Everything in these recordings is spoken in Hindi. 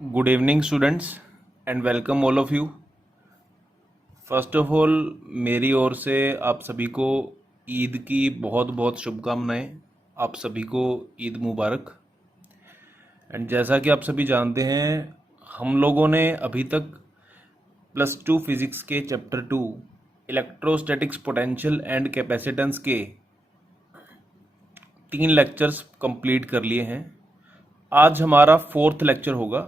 Good evening students and welcome all of you. First of all मेरी ओर से आप सभी को ईद की बहुत बहुत शुभकामनाएं। आप सभी को ईद मुबारक। एंड जैसा कि आप सभी जानते हैं, हम लोगों ने अभी तक +2 फिज़िक्स के chapter 2 electrostatics potential and capacitance के 3 लेक्चर्स कंप्लीट कर लिए हैं। आज हमारा 4th लेक्चर होगा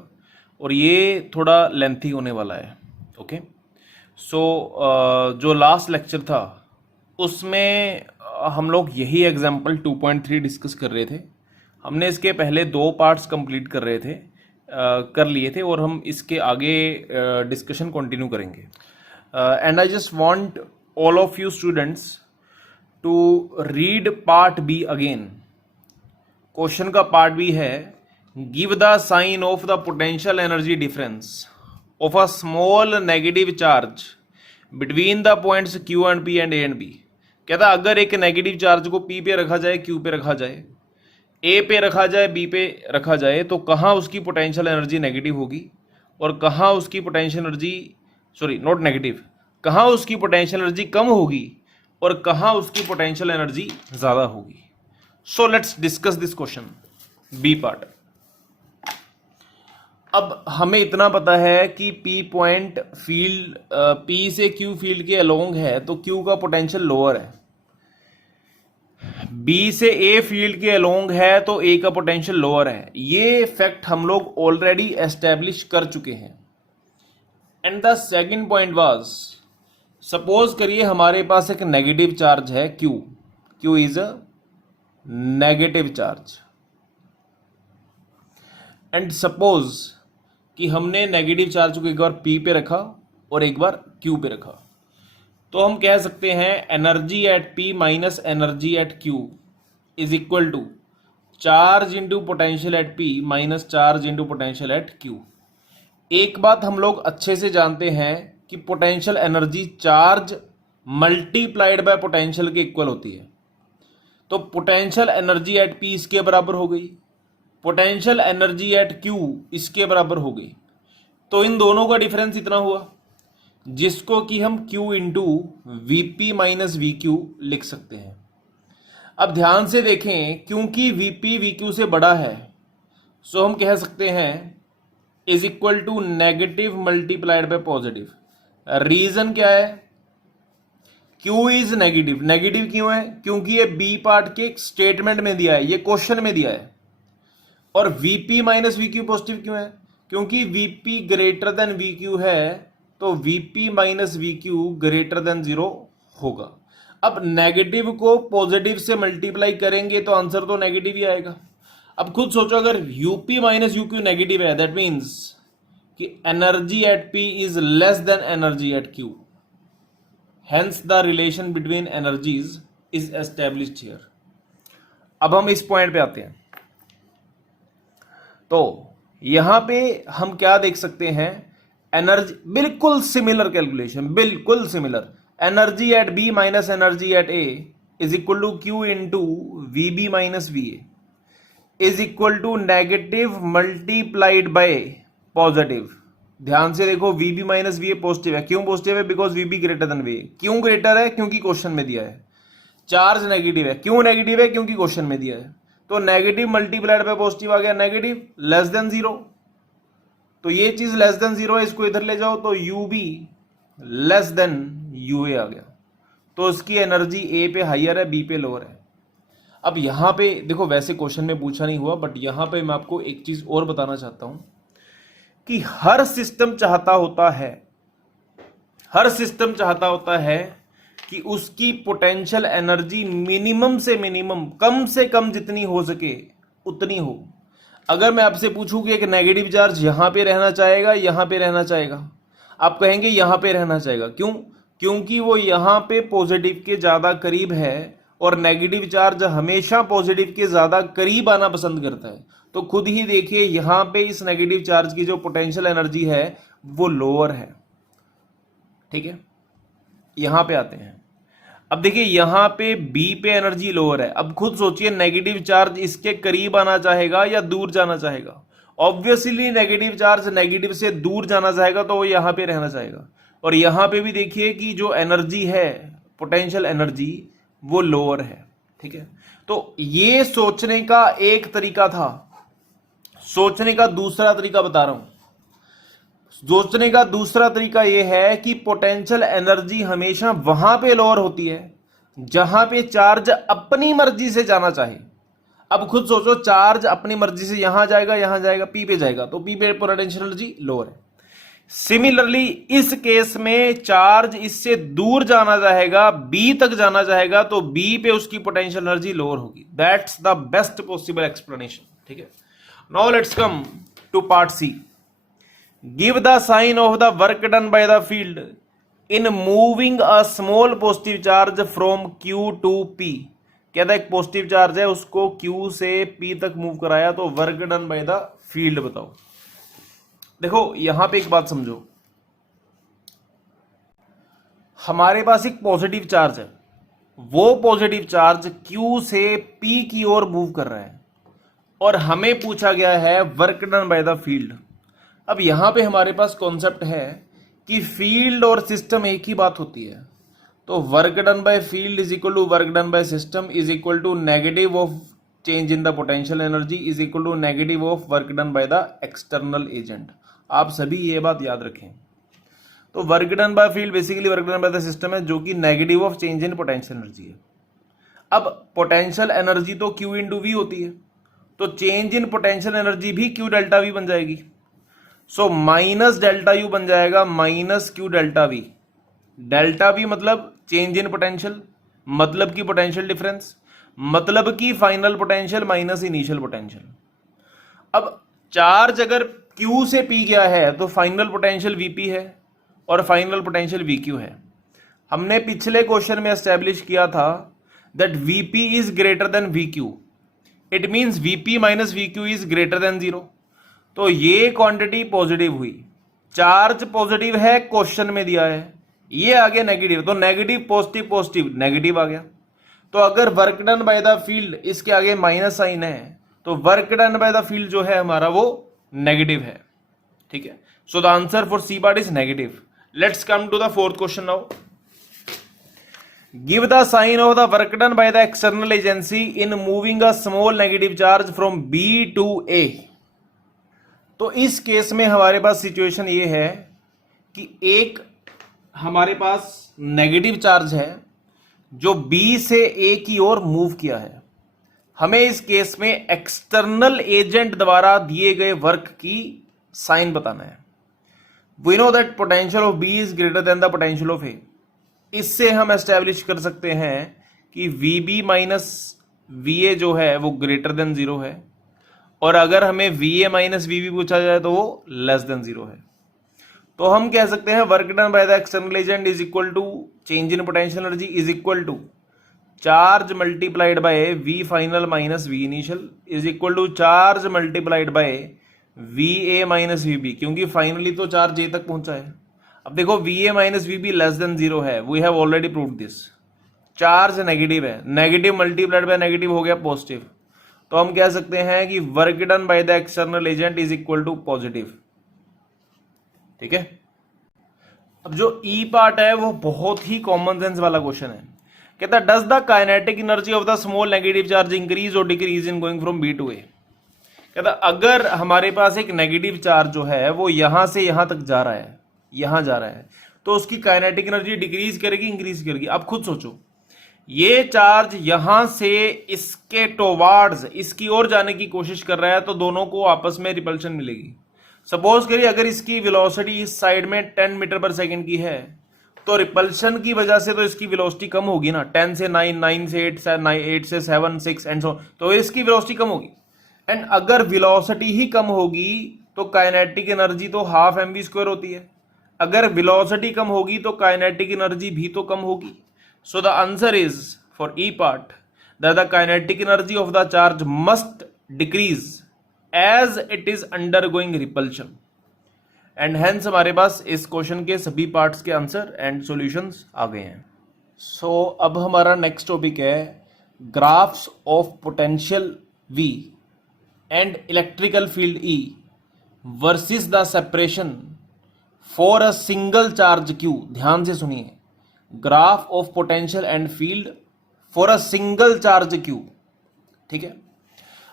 और ये थोड़ा लेंथी होने वाला है। ओके, सो जो लास्ट लेक्चर था उसमें हम लोग यही एग्जाम्पल 2.3 डिस्कस कर रहे थे। हमने इसके पहले 2 पार्ट्स कंप्लीट कर लिए थे और हम इसके आगे डिस्कशन कंटिन्यू करेंगे। And I just want all of you students to read part B again. Question का पार्ट बी है, give the sign of the potential energy difference of a small negative charge between the points Q and P and A and B। कहता अगर एक नेगेटिव चार्ज को P पे रखा जाए, Q पे रखा जाए, A पे रखा जाए, B पे रखा जाए, तो कहाँ उसकी पोटेंशियल एनर्जी नेगेटिव होगी और कहाँ उसकी पोटेंशियल एनर्जी नॉट नेगेटिव, कहाँ उसकी पोटेंशियल एनर्जी कम होगी और कहाँ उसकी पोटेंशियल एनर्जी ज़्यादा होगी। So let's discuss this question, B part. अब हमें इतना पता है कि P पॉइंट फील्ड P से Q फील्ड के अलोंग है तो Q का पोटेंशियल लोअर है। B से A फील्ड के अलोंग है तो A का पोटेंशियल लोअर है। ये फैक्ट हम लोग ऑलरेडी एस्टेब्लिश कर चुके हैं। And the second point was, suppose करिए हमारे पास एक नेगेटिव चार्ज है Q is a negative charge. And suppose कि हमने नेगेटिव चार्ज को एक बार P पे रखा और एक बार Q पे रखा, तो हम कह सकते हैं energy at P minus energy at Q is equal to charge into potential at P minus charge into potential at Q। एक बात हम लोग अच्छे से जानते हैं कि potential energy charge multiplied bye potential के इक्वल होती है। तो पोटेंशियल एनर्जी एट P इसके बराबर हो गई, पोटेंशियल एनर्जी एट Q इसके बराबर हो गई। तो इन दोनों का डिफरेंस इतना हुआ जिसको कि हम Q into VP minus VQ लिख सकते हैं। अब ध्यान से देखें, क्योंकि VP VQ से बड़ा है सो हम कह सकते हैं is equal to negative multiplied by positive. Reason क्या है? Q is negative. नेगेटिव क्यों है? क्योंकि ये B पार्ट के स्टेटमेंट में दिया है, ये क्वेश्चन में दिया है। और VP माइनस VQ पॉजिटिव क्यों है? क्योंकि VP ग्रेटर देन VQ है तो VP minus VQ greater than 0 होगा। अब नेगेटिव को पॉजिटिव से मल्टीप्लाई करेंगे तो आंसर तो नेगेटिव ही आएगा। अब खुद सोचो, अगर UP माइनस UQ नेगेटिव है, दैट मीन्स कि energy at P is less then energy at Q, hence the relation between energies is established here. अब हम इस पॉइंट पे आते हैं, तो यहां पे हम क्या देख सकते हैं, एनर्जी बिल्कुल सिमिलर कैलकुलेशन, बिल्कुल similar. Energy at B minus energy at A is equal to Q into VB minus VA is equal to negative multiplied by positive. ध्यान से देखो, VB माइनस VA पॉजिटिव है। क्यों पॉजिटिव है? Because VB greater than VA। क्यों ग्रेटर है? क्योंकि क्वेश्चन में दिया है। चार्ज नेगेटिव है। क्यों नेगेटिव है? क्योंकि क्वेश्चन में दिया है। तो नेगेटिव मल्टीप्लाइड बाय पॉजिटिव आ गया नेगेटिव, लेस देन 0। तो ये चीज लेस देन 0 है, इसको इधर ले जाओ तो UB लेस देन UA आ गया। तो इसकी एनर्जी A पे हाइयर है, B पे लोअर है। अब यहां पे देखो, वैसे क्वेश्चन में पूछा नहीं हुआ, बट यहां पे मैं आपको एक चीज और बताना चाहता हूं कि हर सिस्टम चाहता होता है कि उसकी पोटेंशियल एनर्जी मिनिमम से मिनिमम, कम से कम जितनी हो सके उतनी हो। अगर मैं आपसे पूछूं कि एक नेगेटिव चार्ज यहां पे रहना चाहेगा, यहां पे रहना चाहेगा, आप कहेंगे यहां पे रहना चाहेगा। क्यों? क्योंकि वो यहां पे पॉजिटिव के ज्यादा करीब है और नेगेटिव चार्ज हमेशा पॉजिटिव के ज्यादा करीब आना पसंद करता है। तो खुद ही देखिए, यहां पे इस नेगेटिव चार्ज की जो पोटेंशियल एनर्जी है वो लोअर है। ठीक है, यहां पे आते हैं। अब देखिए, यहां पे B पे एनर्जी लोअर है। अब खुद सोचिए, नेगेटिव चार्ज इसके करीब आना चाहेगा या दूर जाना चाहेगा? ऑब्वियसली नेगेटिव चार्ज नेगेटिव से दूर जाना चाहेगा तो वो यहां पे रहना चाहेगा, और यहां पे भी देखिए कि जो एनर्जी है, पोटेंशियल एनर्जी, वो लोअर है। ठीक है, तो ये सोचने का एक तरीका था। सोचने का दूसरा तरीका बता रहा हूं। सोचने का दूसरा तरीका यह है कि पोटेंशियल एनर्जी हमेशा वहां पे लोअर होती है जहां पे चार्ज अपनी मर्जी से जाना चाहे। अब खुद सोचो, चार्ज अपनी मर्जी से यहां जाएगा, पी पे जाएगा, तो पी पे पोटेंशियल एनर्जी लोअर है। सिमिलरली इस केस में चार्ज इससे दूर जाना चाहेगा, बी तक जाना चाहेगा, तो बी पे उसकी पोटेंशियल एनर्जी लोअर होगी। That's the best possible explanation. ठीक है, now let's come to part C. Give the sign of the work done by the field in moving a small positive charge from Q to P। कहता है एक पॉजिटिव चार्ज है, उसको Q से P तक मूव कराया, तो work done by the field बताओ। देखो यहां पे एक बात समझो, हमारे पास एक पॉजिटिव चार्ज है, वो पॉजिटिव चार्ज Q से P की ओर मूव कर रहा है, और हमें पूछा गया है work done by the field. अब यहां पे हमारे पास कॉन्सेप्ट है कि फील्ड और सिस्टम एक ही बात होती है, तो work done by field is equal to work done by system is equal to negative of change in the potential energy is equal to negative of work done by the external agent. आप सभी ये बात याद रखें। तो work done by field basically work done by the system है, जो कि negative of change in potential energy है। अब पोटेंशियल एनर्जी तो Q इंटू वी होती है, तो चेंज इन पोटेंशियल एनर्जी भी Q डेल्टा वी बन जाएगी। सो माइनस डेल्टा यू बन जाएगा minus Q delta we. Delta we मतलब चेंज इन पोटेंशियल, मतलब की पोटेंशियल डिफरेंस, मतलब की final potential minus initial potential. अब चार्ज अगर Q से P गया है तो फाइनल पोटेंशियल Vp है और फाइनल पोटेंशियल Vq है। हमने पिछले क्वेश्चन में एस्टेब्लिश किया था that Vp is greater then Vq, it means Vp minus Vq is greater then 0। तो ये क्वांटिटी पॉजिटिव हुई, चार्ज पॉजिटिव है क्वेश्चन में दिया है, ये आ गया नेगेटिव, तो नेगेटिव पॉजिटिव पॉजिटिव नेगेटिव आ गया। तो अगर work done by the field इसके आगे माइनस साइन है, तो work done by the field जो है हमारा वो नेगेटिव है। ठीक है, सो the answer for C part is negative. Let's come to the fourth question now. Give the sign of the work done by the external agency in moving a small negative charge from B to A। तो इस केस में हमारे पास सिचुएशन ये है कि एक हमारे पास नेगेटिव चार्ज है जो B से A की ओर मूव किया है। हमें इस केस में एक्सटर्नल एजेंट द्वारा दिए गए वर्क की साइन बताना है। We know that potential of B is greater than the potential of A। इससे हम एस्टेब्लिश कर सकते हैं कि VB माइनस VA जो है वो ग्रेटर देन 0 है, और अगर हमें VA माइनस VB पूछा जाए तो वो लेस देन 0 है। तो हम कह सकते हैं work done by the external agent is equal to change in potential energy is equal to charge multiplied by V final minus V initial is equal to charge multiplied by VA minus VB, क्योंकि फाइनली तो चार्ज A तक पहुंचा है। अब देखो VA minus VB less than 0 है, we have already proved this. Charge negative है, नेगेटिव मल्टीप्लाइड बाय नेगेटिव हो गया पॉजिटिव, तो हम कह सकते हैं कि work done by the external agent is equal to positive. ठीक है, अब जो ई पार्ट है वो बहुत ही कॉमन सेंस वाला क्वेश्चन है। कहता है does the kinetic energy of the small negative charge increase और decrease in going from B to A। कहता अगर हमारे पास एक नेगेटिव चार्ज जो है वो यहां से यहां तक जा रहा है, यहां जा रहा है, तो उसकी काइनेटिक एनर्जी डिक्रीज करेगी इंक्रीज करेगी। आप खुद सोचो, ये चार्ज यहां से इसके टुवर्ड्स इसकी ओर जाने की कोशिश कर रहा है, तो दोनों को आपस में रिपल्शन मिलेगी। सपोज करिए अगर इसकी वेलोसिटी इस साइड में 10 मीटर पर सेकंड की है, तो रिपल्शन की वजह से तो इसकी वेलोसिटी कम होगी ना, 10 से 9, 9 से 8, 8 से 7, 6 एंड सो, तो इसकी वेलोसिटी कम होगी। एंड अगर वेलोसिटी ही कम होगी तो काइनेटिक एनर्जी तो हाफ mv² होती है, अगर वेलोसिटी कम होगी तो काइनेटिक एनर्जी भी तो कम होगी। So the answer is for E part that the kinetic energy of the charge must decrease as it is undergoing repulsion. And hence हमारे पास इस क्वेश्चन के सभी पार्ट्स के आंसर एंड सॉल्यूशंस आ गए हैं। सो अब हमारा नेक्स्ट टॉपिक है graphs of potential V and electrical field E versus the separation for a single charge Q. ध्यान से सुनिए, graph of potential and field for a single charge Q. ठीक है,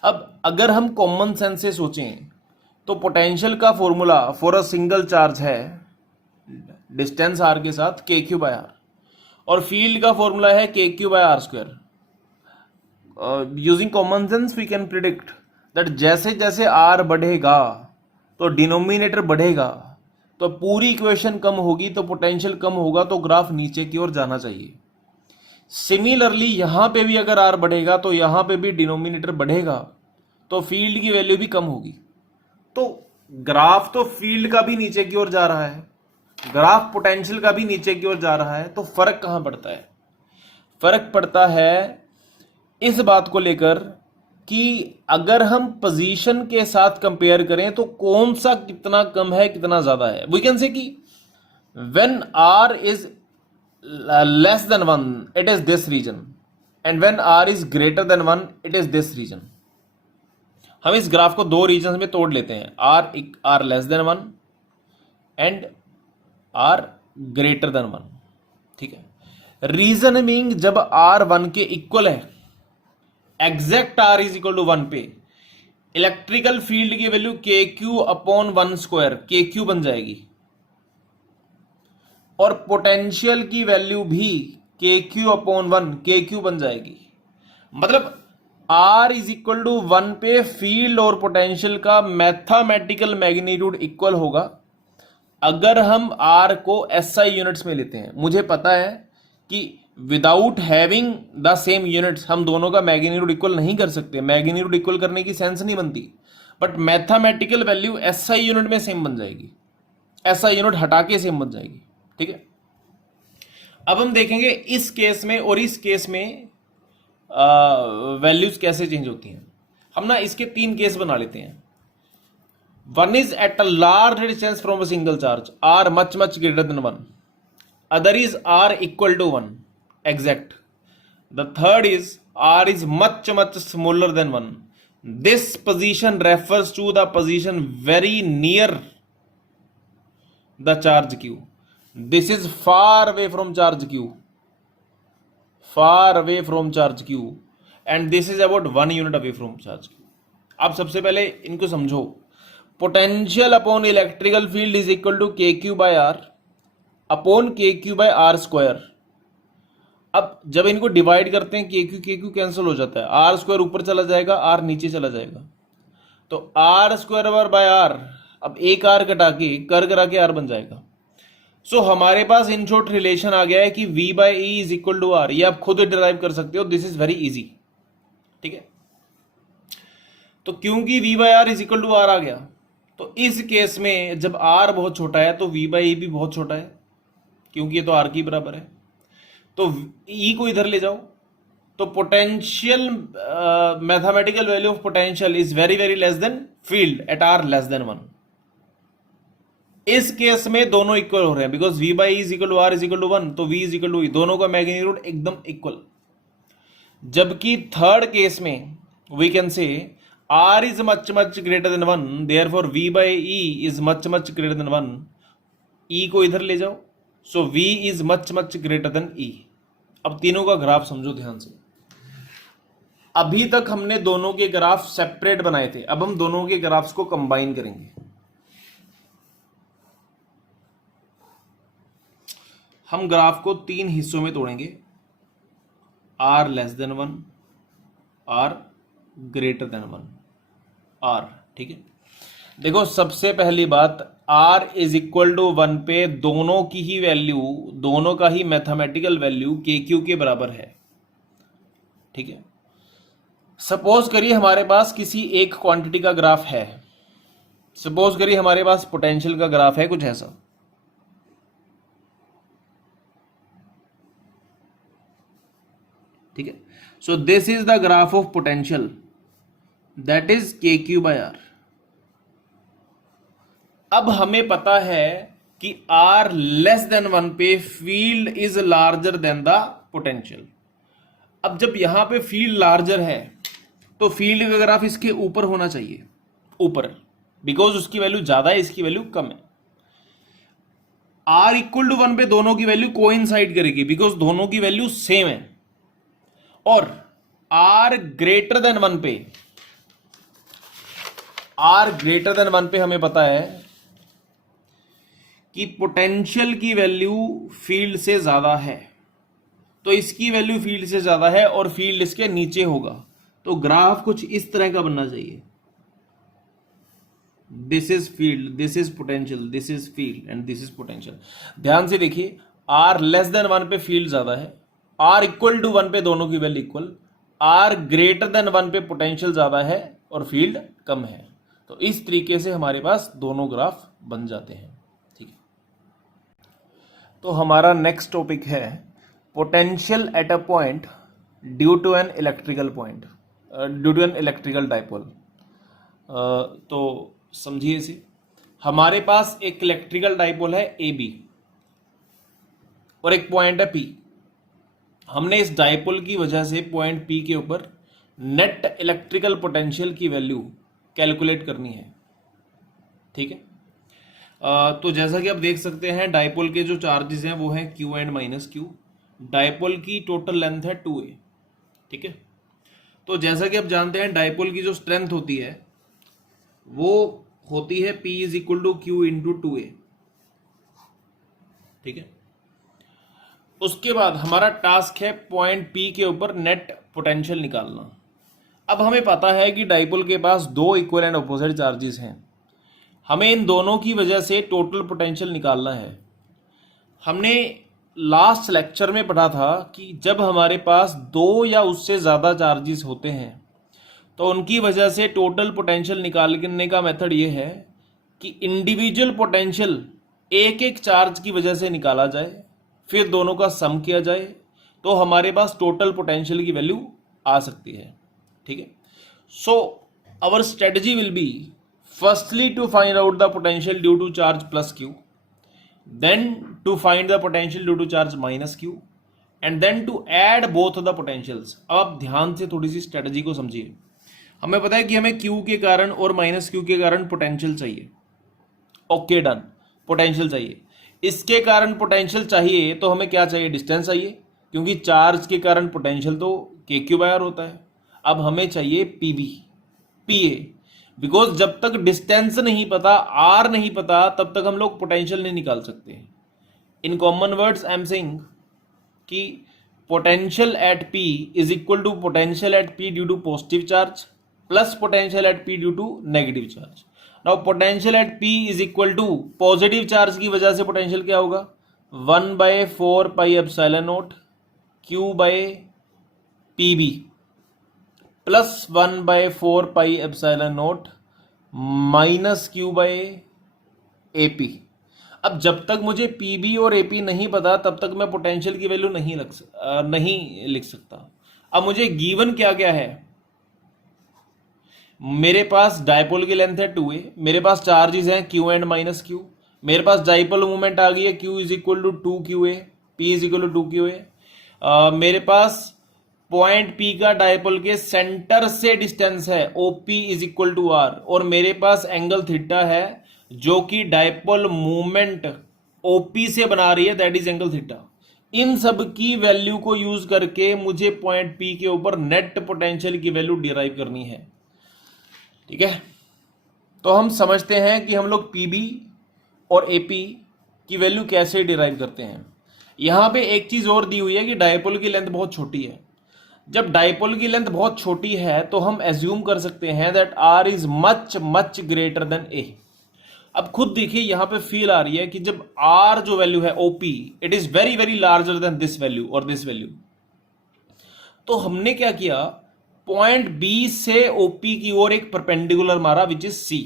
अब अगर हम कॉमन सेंस से सोचें तो पोटेंशियल का formula for a single charge है डिस्टेंस आर के साथ के क्यू बाय आर, और फील्ड का फॉर्मूला है K Q by R square. Using common sense we can predict that जैसे जैसे आर बढ़ेगा तो डिनोमिनेटर बढ़ेगा, तो पूरी इक्वेशन कम होगी, तो पोटेंशियल कम होगा, तो ग्राफ नीचे की ओर जाना चाहिए। सिमिलरली यहां पे भी अगर आर बढ़ेगा तो यहां पे भी डिनोमिनेटर बढ़ेगा, तो फील्ड की वैल्यू भी कम होगी। तो ग्राफ तो फील्ड का भी नीचे की ओर जा रहा है, ग्राफ पोटेंशियल का भी नीचे की ओर जा रहा है, तो फर्क कहां पड़ता है? फर्क पड़ता है इस बात को लेकर कि अगर हम पोजीशन के साथ कंपेयर करें तो कौन सा कितना कम है कितना ज्यादा है। वी कैन से कि when R is less than 1 it is this region, and when R is greater than 1 it is this region. हम इस ग्राफ को दो रीजन में तोड़ लेते हैं, R less than 1 and R greater than 1। ठीक है, रीजन मीनिंग जब आर 1 के इक्वल है, exact R is equal to 1 पे, इलेक्ट्रिकल फील्ड की value K Q upon 1 square K Q बन जाएगी, और पोटेंशियल की वैल्यू भी के क्यू अपॉन 1 के क्यू बन जाएगी। मतलब आर इज इक्वल टू 1 पे फील्ड और पोटेंशियल का मैथमेटिकल मैग्नीट्यूड इक्वल होगा अगर हम आर को एसआई यूनिट्स में लेते हैं। मुझे पता है कि without having the same units हम दोनों का मैग्नीट्यूड इक्वल नहीं कर सकते, मैग्नीट्यूड इक्वल करने की सेंस नहीं बनती, but mathematical value SI unit में सेम बन जाएगी, एसआई यूनिट हटा के सेम बन जाएगी। ठीक है, अब हम देखेंगे इस केस में और इस केस में वैल्यूज कैसे चेंज होती हैं। हम ना इसके 3 केस बना लेते हैं। One is at a large distance from a single charge, R much much greater than 1, other is r equal to 1 exact, the third is r is much much smaller than 1. This position refers to the position very near the charge q. This is far away from charge q, far away from charge q, and this is about 1 unit away from charge q. आप सबसे पहले इनको समझो, potential upon electrical field is equal to K Q by R upon K Q by R square. अब जब इनको डिवाइड करते हैं के क्यू कैंसिल हो जाता है, आर स्क्वायर ऊपर चला जाएगा, आर नीचे चला जाएगा, तो आर स्क्वायर बाय आर, अब एक आर कटा के कर करा के आर बन जाएगा। सो हमारे पास इन शॉर्ट रिलेशन आ गया है कि v by E is equal to R. ये आप खुद डिराइव कर सकते हो, दिस इज वेरी इजी। ठीक है, तो क्योंकि v by R is equal to R आ गया, तो इस केस में जब r बहुत छोटा है तो v बाय ई भी बहुत छोटा है, क्योंकि ये तो r की बराबर है। तो e को इधर ले जाओ, तो potential mathematical value of potential is very very less than field at r less than 1। इस केस में दोनों इक्वल हो रहे हैं, because v by is equal to R is equal to 1, तो v is equal to E, दोनों का मैग्नीट्यूड एकदम इक्वल। जबकि थर्ड केस में we can say r is much much greater than 1, therefore v by e is much much greater than 1. e को इधर ले जाओ, so v is much much greater than e. अब तीनों का ग्राफ समझो ध्यान से। अभी तक हमने दोनों के ग्राफ सेपरेट बनाए थे, अब हम दोनों के ग्राफ्स को कंबाइन करेंगे। हम ग्राफ को 3 हिस्सों में तोड़ेंगे, r less than 1, r greater than 1, r। ठीक है, देखो सबसे पहली बात, r इज इक्वल टू 1 पे दोनों की ही वैल्यू, दोनों का ही मैथमेटिकल वैल्यू के क्यू के बराबर है। ठीक है, सपोज करिए हमारे पास किसी एक क्वांटिटी का ग्राफ है, सपोज करिए हमारे पास पोटेंशियल का ग्राफ है कुछ ऐसा। ठीक है, so this is the graph of potential, that is के क्यू बाय आर। अब हमें पता है कि r लेस देन 1 पे field is larger than the potential. अब जब यहां पे फील्ड लार्जर है तो फील्ड का ग्राफ इसके ऊपर होना चाहिए, ऊपर। बिकॉज उसकी वैल्यू ज्यादा है, इसकी वैल्यू कम है। r इक्वल टू 1 पे दोनों की वैल्यू कोइंसाइड करेगी बिकॉज दोनों की वैल्यू सेम है। और r ग्रेटर देन 1 पे, r ग्रेटर देन 1 पे हमें पता है कि पोटेंशियल की वैल्यू फील्ड से ज्यादा है, तो इसकी वैल्यू फील्ड से ज्यादा है और फील्ड इसके नीचे होगा, तो ग्राफ कुछ इस तरह का बनना चाहिए। This is field, this is potential, this is field and this is potential. ध्यान से देखिए, r लेस देन 1 पे फील्ड ज्यादा है, r इक्वल टू 1 पे दोनों की value equal, r greater than 1 पे पोटेंशियल ज्यादा है और फील्ड कम है। तो इस तरीके से हमारे पास दोनों ग्राफ बन जाते हैं। ठीक है, तो हमारा नेक्स्ट टॉपिक है potential at a point due to an electrical point, due to an electrical dipole. तो समझिए इसे, हमारे पास एक इलेक्ट्रिकल डाइपोल है ए बी और एक पॉइंट है पी। हमने इस डाइपोल की वजह से पॉइंट पी के ऊपर नेट इलेक्ट्रिकल पोटेंशियल की वैल्यू कैलकुलेट करनी है। ठीक है, तो जैसा कि आप देख सकते हैं डाइपोल के जो चार्जेस हैं वो हैं Q and minus Q. Dipole की टोटल लेंथ है 2a। ठीक है, तो जैसा कि आप जानते हैं डाइपोल की जो स्ट्रेंथ होती है वो होती है P is equal to Q into 2a। ठीक है, उसके बाद हमारा टास्क है पॉइंट P के ऊपर नेट पोटेंशियल निकालना। अब हमें पता है कि डाइपोल के पास दो इक्वल एंड अपोजिट चार्जेस हैं, हमें इन दोनों की वजह से टोटल पोटेंशियल निकालना है। हमने लास्ट लेक्चर में पढ़ा था कि जब हमारे पास दो या उससे ज़्यादा चार्जेस होते हैं तो उनकी वजह से टोटल पोटेंशियल निकालने का मेथड ये है कि इंडिविजुअल पोटेंशियल एक एक चार्ज की वजह से निकाला जाए, फिर दोनों का सम किया जाए, तो हमारे पास टोटल पोटेंशियल की वैल्यू आ सकती है। ठीक है, so our strategy will be firstly to find out the potential due to charge plus Q, then to find the potential due to charge minus q and then to add both the potentials। अब आप ध्यान से थोड़ी सी स्ट्रेटजी को समझिए। हमें पता है कि हमें q के कारण और माइनस q के कारण पोटेंशियल चाहिए। ओके डन, पोटेंशियल चाहिए। इसके कारण पोटेंशियल चाहिए तो हमें क्या चाहिए, डिस्टेंस चाहिए, क्योंकि चार्ज के कारण पोटेंशियल तो के क्यू बाय आर होता है। अब हमें चाहिए पी ए, बिकॉज जब तक डिस्टेंस नहीं पता, आर नहीं पता, तब तक हम लोग पोटेंशियल नहीं निकाल सकते। In common words I am saying कि potential at P is equal to potential at P due to positive charge plus potential at P due to negative charge. Now potential at P is equal to positive charge की वजह से पोटेंशियल क्या होगा, 1/4 pi epsilon naught q by P B plus 1/4 pi epsilon naught minus q by A P. अब जब तक मुझे पी बी और ए पी नहीं पता तब तक मैं पोटेंशियल की वैल्यू नहीं लिख सकता। अब मुझे गिवन क्या क्या है, मेरे पास डाइपोल की लेंथ है 2a, मेरे पास चार्जेस हैं q एंड माइनस q, मेरे पास डाइपोल मूवमेंट आ गई है q is equal to 2qa, p is equal to 2qa। मेरे पास पॉइंट P का डाइपोल के सेंटर से डिस्टेंस है OP is equal to R, और मेरे पास एंगल थीटा है जो कि डाइपोल मूवमेंट OP से बना रही है, दैट इज एंगल थीटा। इन सब की वैल्यू को यूज करके मुझे पॉइंट P के ऊपर नेट पोटेंशियल की वैल्यू डिराइव करनी है। ठीक है, तो हम समझते हैं कि हम लोग PB और AP की वैल्यू कैसे डिराइव करते हैं। यहां पे एक चीज और दी हुई है कि डाइपोल की लेंथ बहुत छोटी है। जब डाइपोल की लेंथ बहुत छोटी है तो हम एज्यूम कर सकते हैं that R is much much greater then A। अब खुद देखिए यहां पे फील आ रही है कि जब R जो वैल्यू है OP it is very very larger than this value और दिस वैल्यू, तो हमने क्या किया, पॉइंट B से OP की ओर एक परपेंडिकुलर मारा which is C,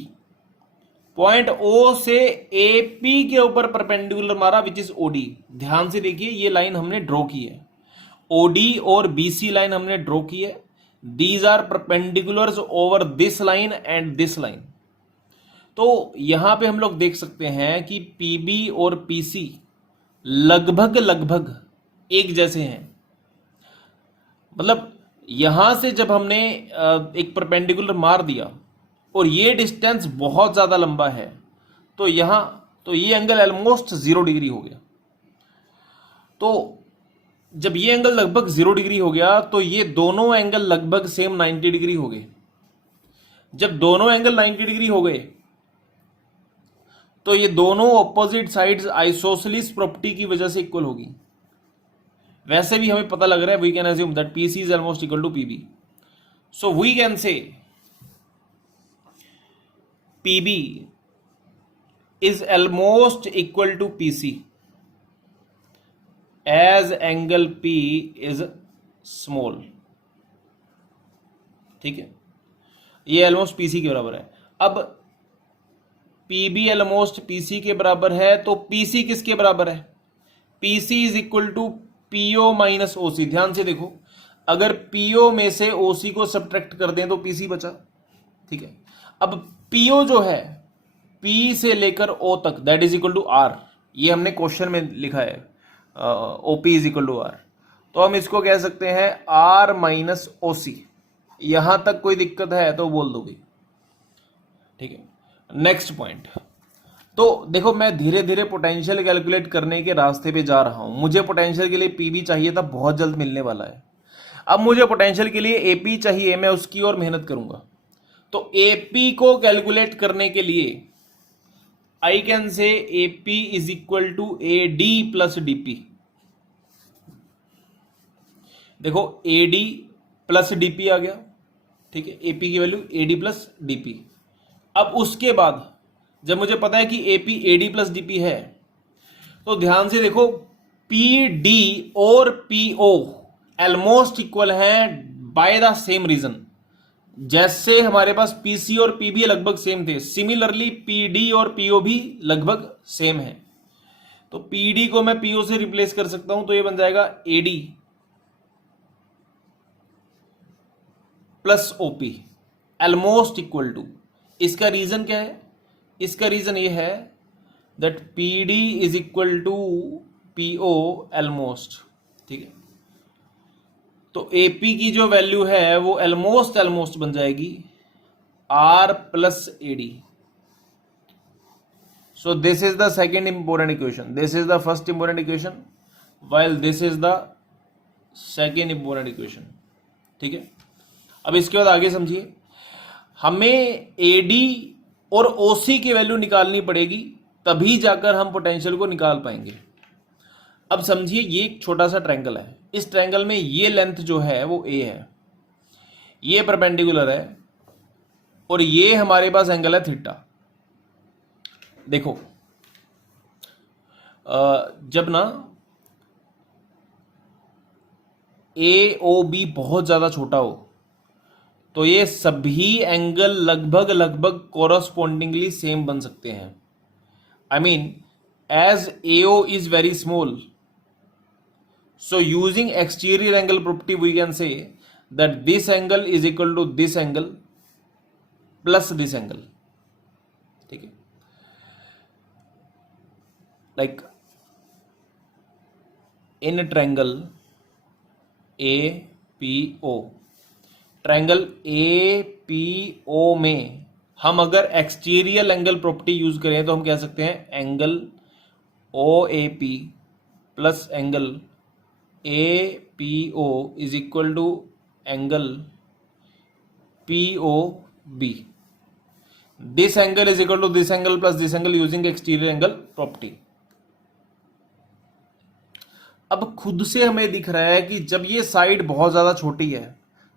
point O से AP के ऊपर परपेंडिकुलर मारा विच इज OD। ध्यान से देखिए ये लाइन हमने ड्रॉ की है, OD और BC लाइन हमने ड्रॉ की है। These are perpendiculars over this line and this line. तो यहां पे हम लोग देख सकते हैं कि PB और PC लगभग लगभग एक जैसे हैं। मतलब यहां से जब हमने एक परपेंडिकुलर मार दिया और ये डिस्टेंस बहुत ज्यादा लंबा है, तो यहां तो ये एंगल ऑलमोस्ट 0 डिग्री हो गया। तो जब ये एंगल लगभग 0 डिग्री हो गया तो ये दोनों एंगल लगभग सेम 90 डिग्री हो गए। जब दोनों एंगल 90 डिग्री हो गए तो ये दोनों ऑपोजिट साइड्स आइसोसेलिस प्रॉपर्टी की वजह से इक्वल होगी। वैसे भी हमें पता लग रहा है, we can assume that PC is almost equal to PB. So we can say PB is almost equal to PC as angle P is small. ठीक है, ये ऑलमोस्ट पीसी के बराबर है। अब पीबी ऑलमोस्ट पीसी के बराबर है, तो पीसी किसके बराबर है? PC is equal to PO minus OC. ध्यान से देखो, अगर पीओ में से ओसी को सब्ट्रैक्ट कर दें तो पीसी बचा। ठीक है, अब पीओ जो है पी से लेकर ओ तक, that is equal to R. ये हमने क्वेश्चन में लिखा है, OP is equal to R. तो हम इसको कह सकते हैं आर माइनस ओसी। यहां तक कोई दिक्कत है तो बोल दोगे। ठीक है, नेक्स्ट पॉइंट। तो देखो, मैं धीरे धीरे पोटेंशियल कैलकुलेट करने के रास्ते पे जा रहा हूं। मुझे पोटेंशियल के लिए पीबी चाहिए था, बहुत जल्द मिलने वाला है। अब मुझे पोटेंशियल के लिए एपी चाहिए, मैं उसकी और मेहनत करूंगा। तो एपी को कैलकुलेट करने के लिए I can say AP is equal to A D plus DP. देखो, ए डी प्लस डीपी आ गया। ठीक है, एपी की value A D plus DP. अब उसके बाद जब मुझे पता है कि AP A D plus DP है, तो ध्यान से देखो, पी डी और पीओ ऑलमोस्ट इक्वल हैं बाय द सेम रीजन। जैसे हमारे पास पीसी और पीबी लगभग सेम थे, सिमिलरली पीडी और पीओ भी लगभग सेम है। तो पीडी को मैं पीओ से रिप्लेस कर सकता हूं, तो ये बन जाएगा AD plus OP almost equal to. इसका रीजन क्या है? इसका रीजन ये है that PD is equal to PO almost. ठीक है, तो एपी की जो वैल्यू है वो ऑलमोस्ट बन जाएगी R plus AD. So this is the second important equation, this is the first important equation, while this is the second important equation. ठीक है, अब इसके बाद आगे समझिए, हमें एडी और ओसी की वैल्यू निकालनी पड़ेगी, तभी जाकर हम पोटेंशियल को निकाल पाएंगे। अब समझिए, ये एक छोटा सा ट्रायंगल है। इस ट्रायंगल में ये लेंथ जो है वो ए है, ये परपेंडिकुलर है, और ये हमारे पास एंगल है थीटा। देखो, जब ना ए ओ बी बहुत ज्यादा छोटा हो, तो ये सभी एंगल लगभग लगभग कोरस्पॉन्डिंगली सेम बन सकते हैं। I mean, as AO is very small, so using exterior angle property we can say that this angle is equal to this angle plus this angle. ठीक है, like in a triangle APO, triangle APO में हम अगर एक्सटीरियर एंगल प्रॉपर्टी यूज करें तो हम कह सकते हैं angle OAP plus angle APO is equal to angle POB। This angle is equal to this angle plus this angle using exterior angle property. अब खुद से हमें दिख रहा है कि जब ये साइड बहुत ज्यादा छोटी है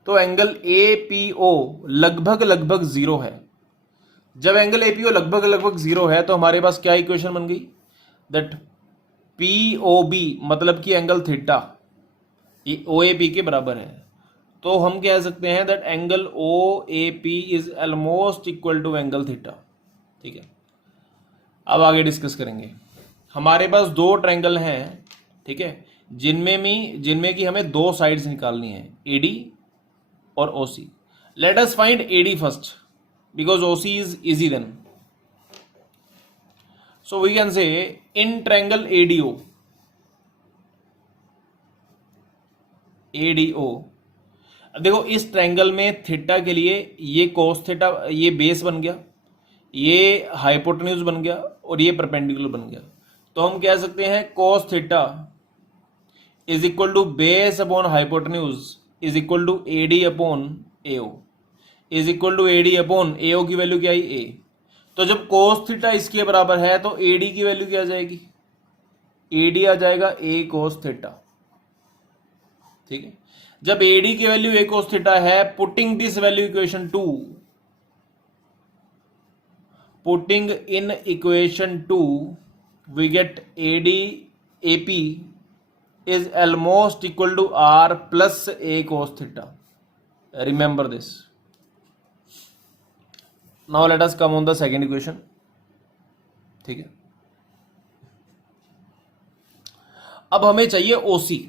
तो एंगल APO लगभग लगभग जीरो है। जब एंगल APO लगभग लगभग जीरो है तो हमारे पास क्या इक्वेशन बन गई, दैट POB मतलब कि एंगल थीटा ये OAP के बराबर है। तो हम कह सकते हैं that angle OAP is almost equal to angle theta. ठीक है, अब आगे डिस्कस करेंगे। हमारे पास दो ट्रायंगल हैं, ठीक है, जिनमें की हमें दो साइड्स निकालनी है, AD और OC। Let us find AD first because OC is easy then. So we can say in triangle ADO अब देखो इस ट्रायंगल में थीटा के लिए ये कोस थीटा, ये बेस बन गया, ये हाइपोटेन्यूज बन गया और ये परपेंडिकुलर बन गया। तो हम कह सकते हैं cos theta is equal to base upon hypotenuse is equal to AD upon AO, is equal to AD upon AO की वैल्यू क्या आई ए। तो जब कोस थीटा इसके बराबर है तो एडी की वैल्यू क्या आ जाएगी, एडी आ जाएगा ए कोस थीटा। ठीक है, जब एडी की वैल्यू ए कोस थीटा है, putting this value equation 2, putting in equation 2 we get AD AP is almost equal to r plus a cos theta. Remember this. Now let us come on the second equation. ठीक है, अब हमें चाहिए OC।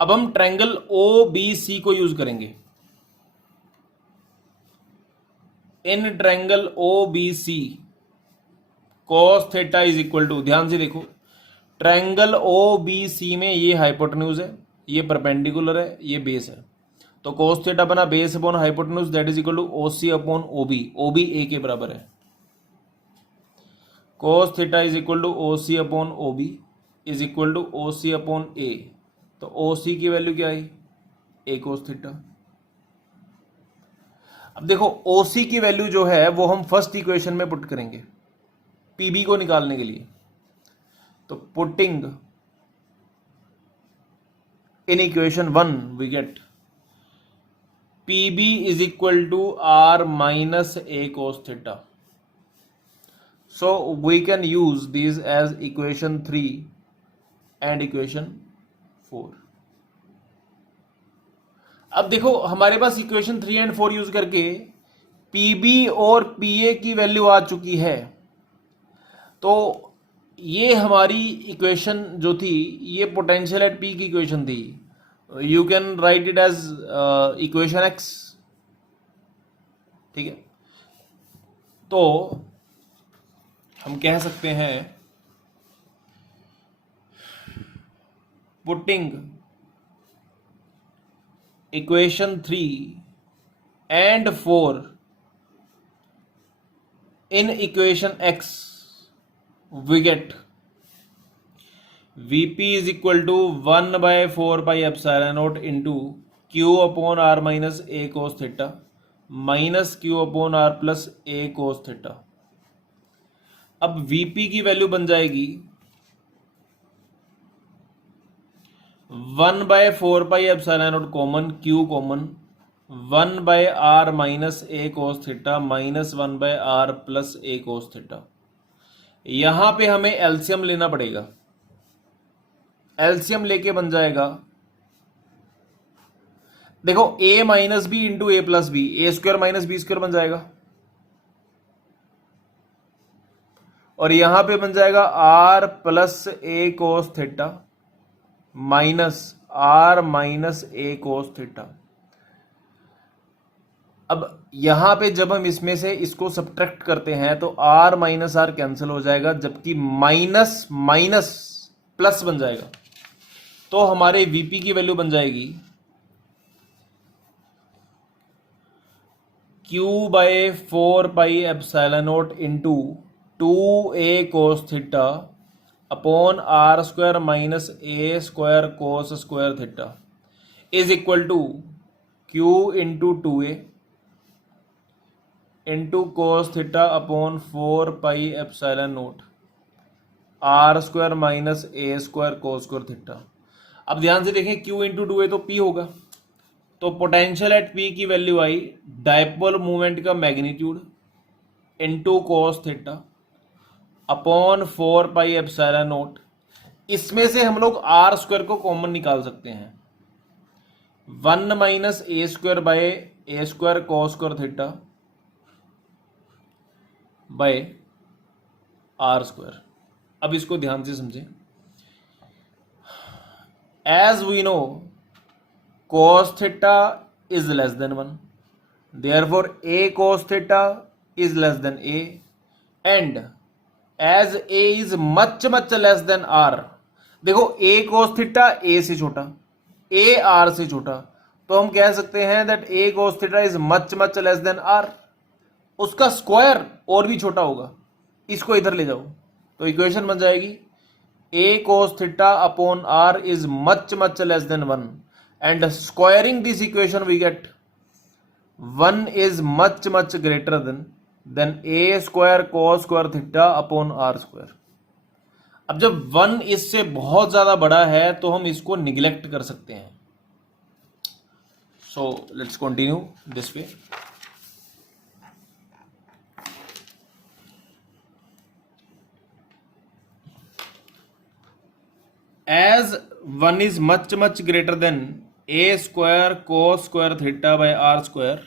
अब हम ट्रायंगल OBC को यूज करेंगे। In triangle OBC cos theta is equal to, ध्यान से देखो, ट्रायंगल OBC में ये हाइपोटेन्यूज है, ये परपेंडिकुलर है, ये बेस है। तो कोस थीटा बना base upon hypotenuse that is equal to OC upon OB, OB A के बराबर है। Cos theta is equal to OC upon OB is equal to OC upon A। तो OC की वैल्यू क्या आई, A कोस थीटा। अब देखो OC की वैल्यू जो है वो हम फर्स्ट इक्वेशन में पुट करेंगे PB को निकालने के लिए। तो putting in equation 1 we get PB is equal to R minus A cos theta. So we can use this as equation 3 and equation 4। अब देखो हमारे पास इक्वेशन 3 एंड 4 यूज करके PB और PA की वैल्यू आ चुकी है। तो ये हमारी इक्वेशन जो थी ये पोटेंशियल एट पी की इक्वेशन थी। You can write it as equation X. ठीक है, तो हम कह सकते हैं putting equation 3 and 4 in equation X we get Vp is equal to 1 by 4 pi epsilon naught into Q upon R minus A cos theta minus Q upon R plus A cos theta। अब Vp की वैल्यू बन जाएगी 1 by 4 pi epsilon naught common, Q common, 1 by R minus A cos theta minus 1 by R plus A cos theta। यहां पे हमें एलसीएम लेना पड़ेगा। एलसीएम लेके बन जाएगा, देखो a minus B into A plus B, A square minus B square बन जाएगा, और यहां पे बन जाएगा r plus A cos theta minus r minus A cos theta. अब यहां पे जब हम इसमें से इसको सब्ट्रैक्ट करते हैं तो r माइनस आर कैंसिल हो जाएगा, जबकि माइनस माइनस प्लस बन जाएगा। तो हमारे Vp की वैल्यू बन जाएगी Q by 4 pi epsilon naught into 2a cos theta upon r square minus a square cos square theta is equal to Q into 2a into cos theta upon 4 pi epsilon naught R square minus A square cos square theta. अब ध्यान से देखें Q इंटू 2a तो P होगा, तो पोटेंशियल एट P की वैल्यू आई डायपोल मूवमेंट का magnitude into cos theta upon 4 pi epsilon note. इसमें से हम लोग आर स्क्वायर को कॉमन निकाल सकते हैं, 1 minus A square by A square cos square theta by R square. अब इसको ध्यान से समझें, as we know cos theta is less than 1, therefore a cos theta is less than a, and as a is much much less than r। देखो a cos थीटा a से छोटा, a r से छोटा, तो हम कह सकते हैं that A cos theta is much much less than R, उसका स्क्वायर और भी छोटा होगा, इसको इधर ले जाओ तो इक्वेशन बन जाएगी A cos theta upon R is much much less than 1 and squaring this equation we get 1 is much much greater than A स्क्वायर cos square theta upon R square. अब जब 1 इससे बहुत ज्यादा बड़ा है तो हम इसको निग्लेक्ट कर सकते हैं। So let's continue this way. as 1 is much much greater than a square cos square theta by r square,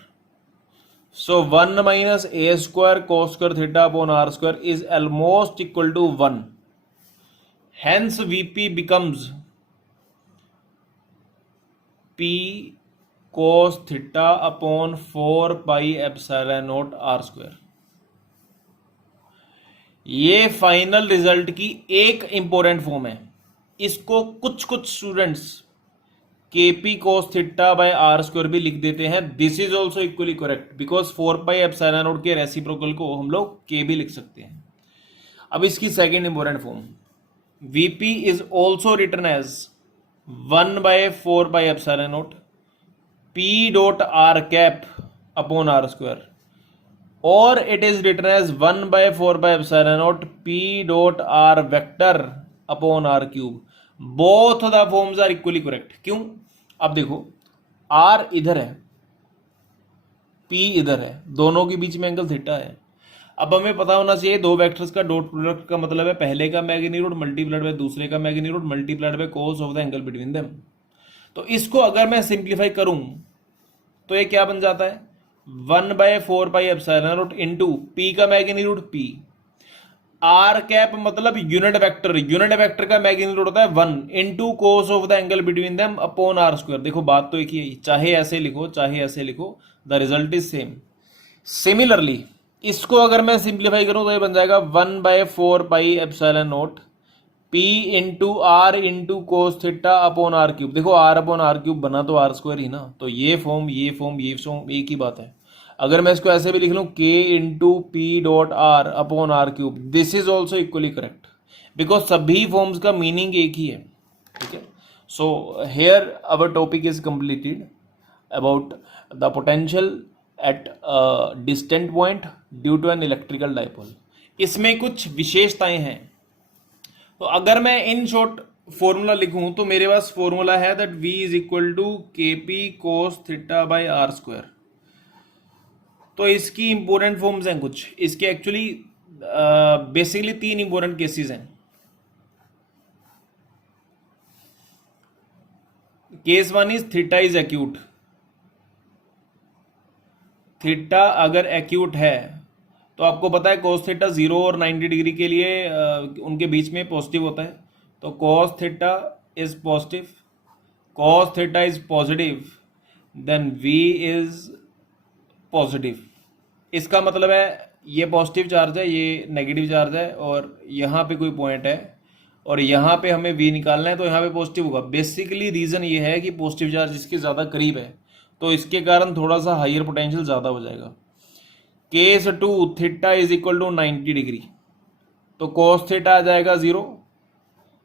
so 1 minus a square cos square theta upon r square is almost equal to 1. Hence vp becomes p cos theta upon 4 pi epsilon naught r square। ये फाइनल रिजल्ट की एक इंपॉर्टेंट फॉर्म है। इसको कुछ कुछ students KP cos theta by R square भी लिख देते हैं। This is also equally correct because 4 pi epsilon naught के रेसिप्रोकल को हम लोग के भी लिख सकते हैं। अब इसकी second important form VP is also written as 1 by 4 by epsilon naught P dot R cap upon R square, और it is written as 1 by 4 by epsilon naught P dot R vector upon R cube. Both the forms are equally correct. क्यों? अब देखो आर इधर है, पी इधर है, दोनों के बीच में एंगल थीटा है। अब हमें पता होना चाहिए दो वेक्टर्स का डॉट प्रोडक्ट का मतलब है पहले का मैग्नीट्यूड मल्टीप्लाइड बाय दूसरे का magnitude multiplied by cos of the angle between them. तो इसको अगर मैं सिंप्लीफाई करूं तो ये क्या बन जाता है 1 by 4 pi epsilon naught into P का मैग्नीट्यूड पी, आर कैप मतलब यूनिट वेक्टर का मैग्नीट्यूड होता है 1 into cos of the angle between them upon R square. देखो बात तो एक ही है, चाहे ऐसे लिखो चाहे ऐसे लिखो, the result is same. Similarly इसको अगर मैं सिंप्लीफाई करूं तो ये बन जाएगा 1 by 4 pi epsilon naught P into R into cos theta upon R cube. देखो आर अपॉन आर क्यूब बना तो आर स्क्वायर ही ना, तो ये फॉर्म एक ही बात है। अगर मैं इसको ऐसे भी लिख लूं k into P dot R upon R cube, this is also equally correct because सभी फॉर्म्स का मीनिंग एक ही है। ठीक है, so here our topic is completed about the potential at distant point due to an electrical dipole. इसमें कुछ विशेषताएं हैं। तो अगर मैं इन शॉर्ट फॉर्मूला लिखूं तो मेरे पास फॉर्मूला है that v is equal to K P cos theta by R square. तो इसकी इंपॉर्टेंट फॉर्म्स हैं कुछ, इसके एक्चुअली बेसिकली 3 इंपॉर्टेंट केसेस हैं। Case 1 is theta is acute. Theta अगर एक्यूट है तो आपको पता है कोस थीटा 0 और 90 डिग्री के लिए उनके बीच में पॉजिटिव होता है। तो cos theta is positive, cos theta is positive, then v is positive. इसका मतलब है ये पॉजिटिव चार्ज है, ये नेगेटिव चार्ज है, और यहाँ पे कोई पॉइंट है और यहाँ पे हमें v निकालना है तो यहाँ पे पॉजिटिव होगा। बेसिकली रीजन ये है कि पॉजिटिव चार्ज इसके ज़्यादा करीब है तो इसके कारण थोड़ा सा हायर पोटेंशियल ज़्यादा हो जाएगा। Case 2 theta is equal to 90 degree, तो कोस थीटा आ जाएगा 0।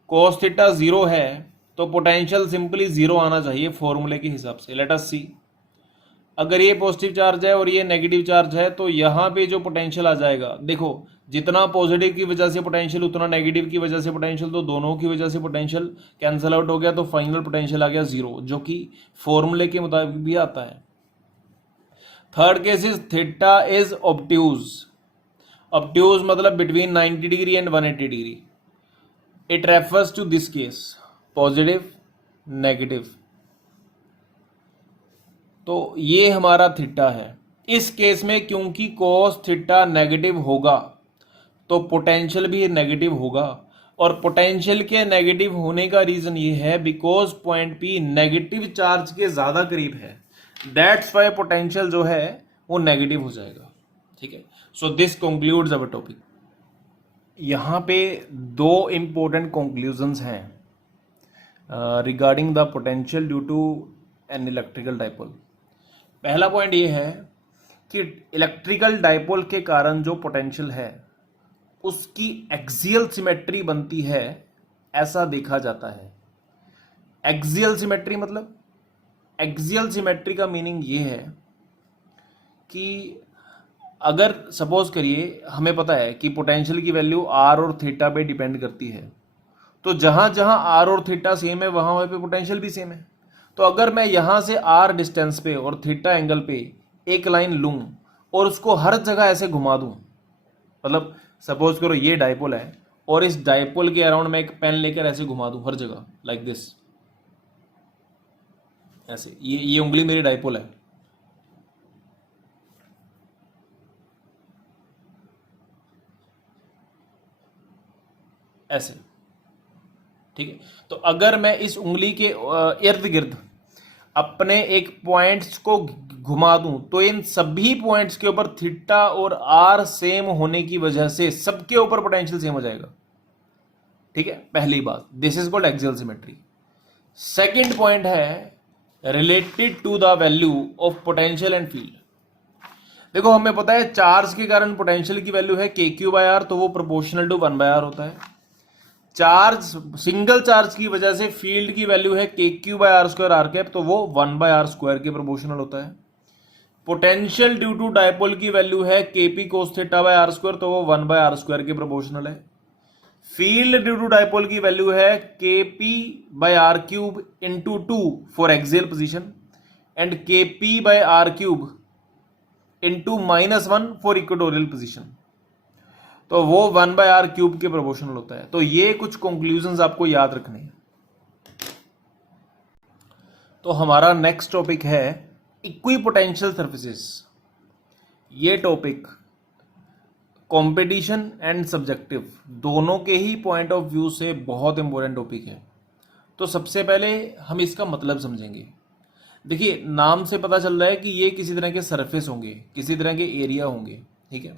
कोस थीटा 0 है तो पोटेंशियल सिंपली 0 आना चाहिए फॉर्मूले के हिसाब से। लेट अस सी, अगर ये पॉजिटिव चार्ज है और ये नेगेटिव चार्ज है तो यहाँ पे जो पोटेंशियल आ जाएगा, देखो जितना पॉजिटिव की वजह से पोटेंशियल उतना नेगेटिव की वजह से पोटेंशियल, तो दोनों की वजह से पोटेंशियल कैंसिल आउट हो गया तो फाइनल पोटेंशियल आ गया 0, जो कि फॉर्मूले के मुताबिक भी आता है। Third case is theta is obtuse. Obtuse मतलब between 90 degree and 180 degree. It refers to this case positive negative. तो ये हमारा थीटा है। इस केस में क्योंकि कोस थीटा नेगेटिव होगा तो पोटेंशियल भी नेगेटिव होगा, और पोटेंशियल के नेगेटिव होने का रीजन ये है because point P negative charge के ज्यादा करीब है, दैट्स वाई पोटेंशियल जो है वो नेगेटिव हो जाएगा। ठीक है, so this concludes our topic. यहाँ पे 2 इंपॉर्टेंट कंक्लूजन्स हैं regarding the potential due to an electrical dipole. पहला पॉइंट ये है कि इलेक्ट्रिकल डाइपोल के कारण जो पोटेंशियल है उसकी एक्सियल सिमेट्री बनती है, ऐसा देखा जाता है। एक्सियल सिमेट्री मतलब, एक्सियल सिमेट्री का मीनिंग ये है कि अगर सपोज करिए हमें पता है कि पोटेंशियल की वैल्यू आर और थीटा पे डिपेंड करती है, तो जहां जहां आर और थीटा सेम है वहां पे पोटेंशियल भी सेम है। तो अगर मैं यहां से आर डिस्टेंस पे और थीटा एंगल पे एक लाइन लूं और उसको हर जगह ऐसे घुमा दूं, मतलब सपोज करो ये डाइपोल है और इस डाइपोल के अराउंड मैं एक पेन लेकर ऐसे घुमा दूं हर जगह, लाइक दिस, ऐसे, ये उंगली मेरी डाइपोल है। ऐसे, ठीक है। तो अगर मैं इस उंगली के इर्द गिर्द अपने एक पॉइंट्स को घुमा दूं तो इन सभी पॉइंट्स के ऊपर थीटा और आर सेम होने की वजह से सबके ऊपर पोटेंशियल सेम हो जाएगा। ठीक है, पहली बात, this is called axial symmetry. Second point है related to the value of potential and field. देखो हमें पता है चार्ज के कारण पोटेंशियल की वैल्यू है के क्यू बाय आर, तो वो प्रोपोर्शनल टू 1/r होता है। चार्ज, सिंगल चार्ज की वजह से फील्ड की वैल्यू है K Q by R square R cap, तो वो 1/r² के प्रोपोर्शनल होता है। पोटेंशियल ड्यू टू डायपोल की वैल्यू है K P cos theta by R square, तो वो 1/r² के प्रोपोर्शनल है। फील्ड ड्यू टू डायपोल की वैल्यू है K P by R cube into 2 for axial position and K P by R cube into -1 for equatorial position, तो वो 1/r³ के प्रोपोर्शनल होता है। तो ये कुछ कंक्लूजन्स आपको याद रखने हैं। तो हमारा नेक्स्ट टॉपिक है इक्विपोटेंशियल सर्फेसेस। ये टॉपिक कंपटीशन एंड सब्जेक्टिव दोनों के ही पॉइंट ऑफ व्यू से बहुत इंपॉर्टेंट टॉपिक है। तो सबसे पहले हम इसका मतलब समझेंगे। देखिए नाम से पता चल रहा है कि ये किसी तरह के सरफेस होंगे, किसी तरह के एरिया होंगे। ठीक है,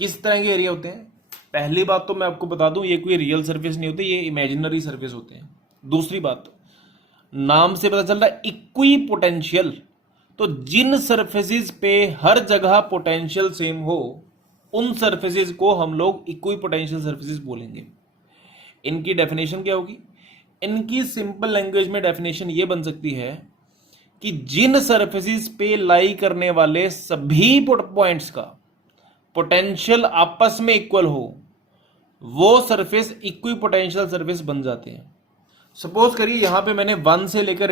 किस तरह के एरिया होते हैं? पहली बात तो मैं आपको बता दूं, ये कोई रियल सरफेस नहीं होते, ये इमेजिनरी सरफेस होते हैं। दूसरी बात, नाम से पता चल रहा है इक्वी पोटेंशियल, तो जिन सरफेसेस पे हर जगह पोटेंशियल सेम हो उन सरफेसेस को हम लोग इक्वी पोटेंशियल सरफेसेस बोलेंगे। इनकी डेफिनेशन क्या होगी? इनकी सिंपल लैंग्वेज में डेफिनेशन ये बन सकती है कि जिन सरफेसेस पे लाई करने वाले सभी पॉइंट्स का पोटेंशियल आपस में इक्वल हो वो सरफेस इक्वी पोटेंशियल सरफेस बन जाते हैं। सपोज करिए यहां पे मैंने 1 से लेकर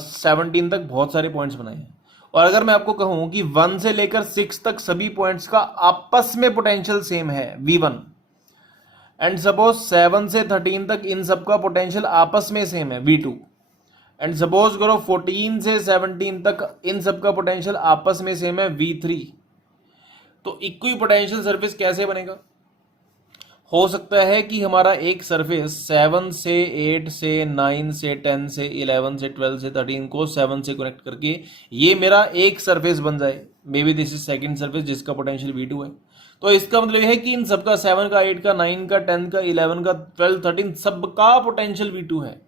17 तक बहुत सारे पॉइंट्स बनाए हैं, और अगर मैं आपको कहूं कि 1 से लेकर 6 तक सभी पॉइंट्स का आपस में पोटेंशियल सेम है V1, एंड सपोज 7 से 13 तक इन सबका पोटेंशियल आपस में सेम है V2, एंड सपोज करो 14 से 17 तक इन सबका पोटेंशियल आपस में सेम है V3, तो इक्वी पोटेंशियल सरफेस कैसे बनेगा? हो सकता है कि हमारा एक सरफेस 7 से 8 से 9 से 10 से 11 से 12 से 13 को 7 से कनेक्ट करके ये मेरा एक सरफेस बन जाए। May be this is second surface जिसका पोटेंशियल V2 है। तो इसका मतलब है कि इन सबका 7 का 8 का 9 का 10 का 11 का 12 13 सबका पोटेंशियल V2 है,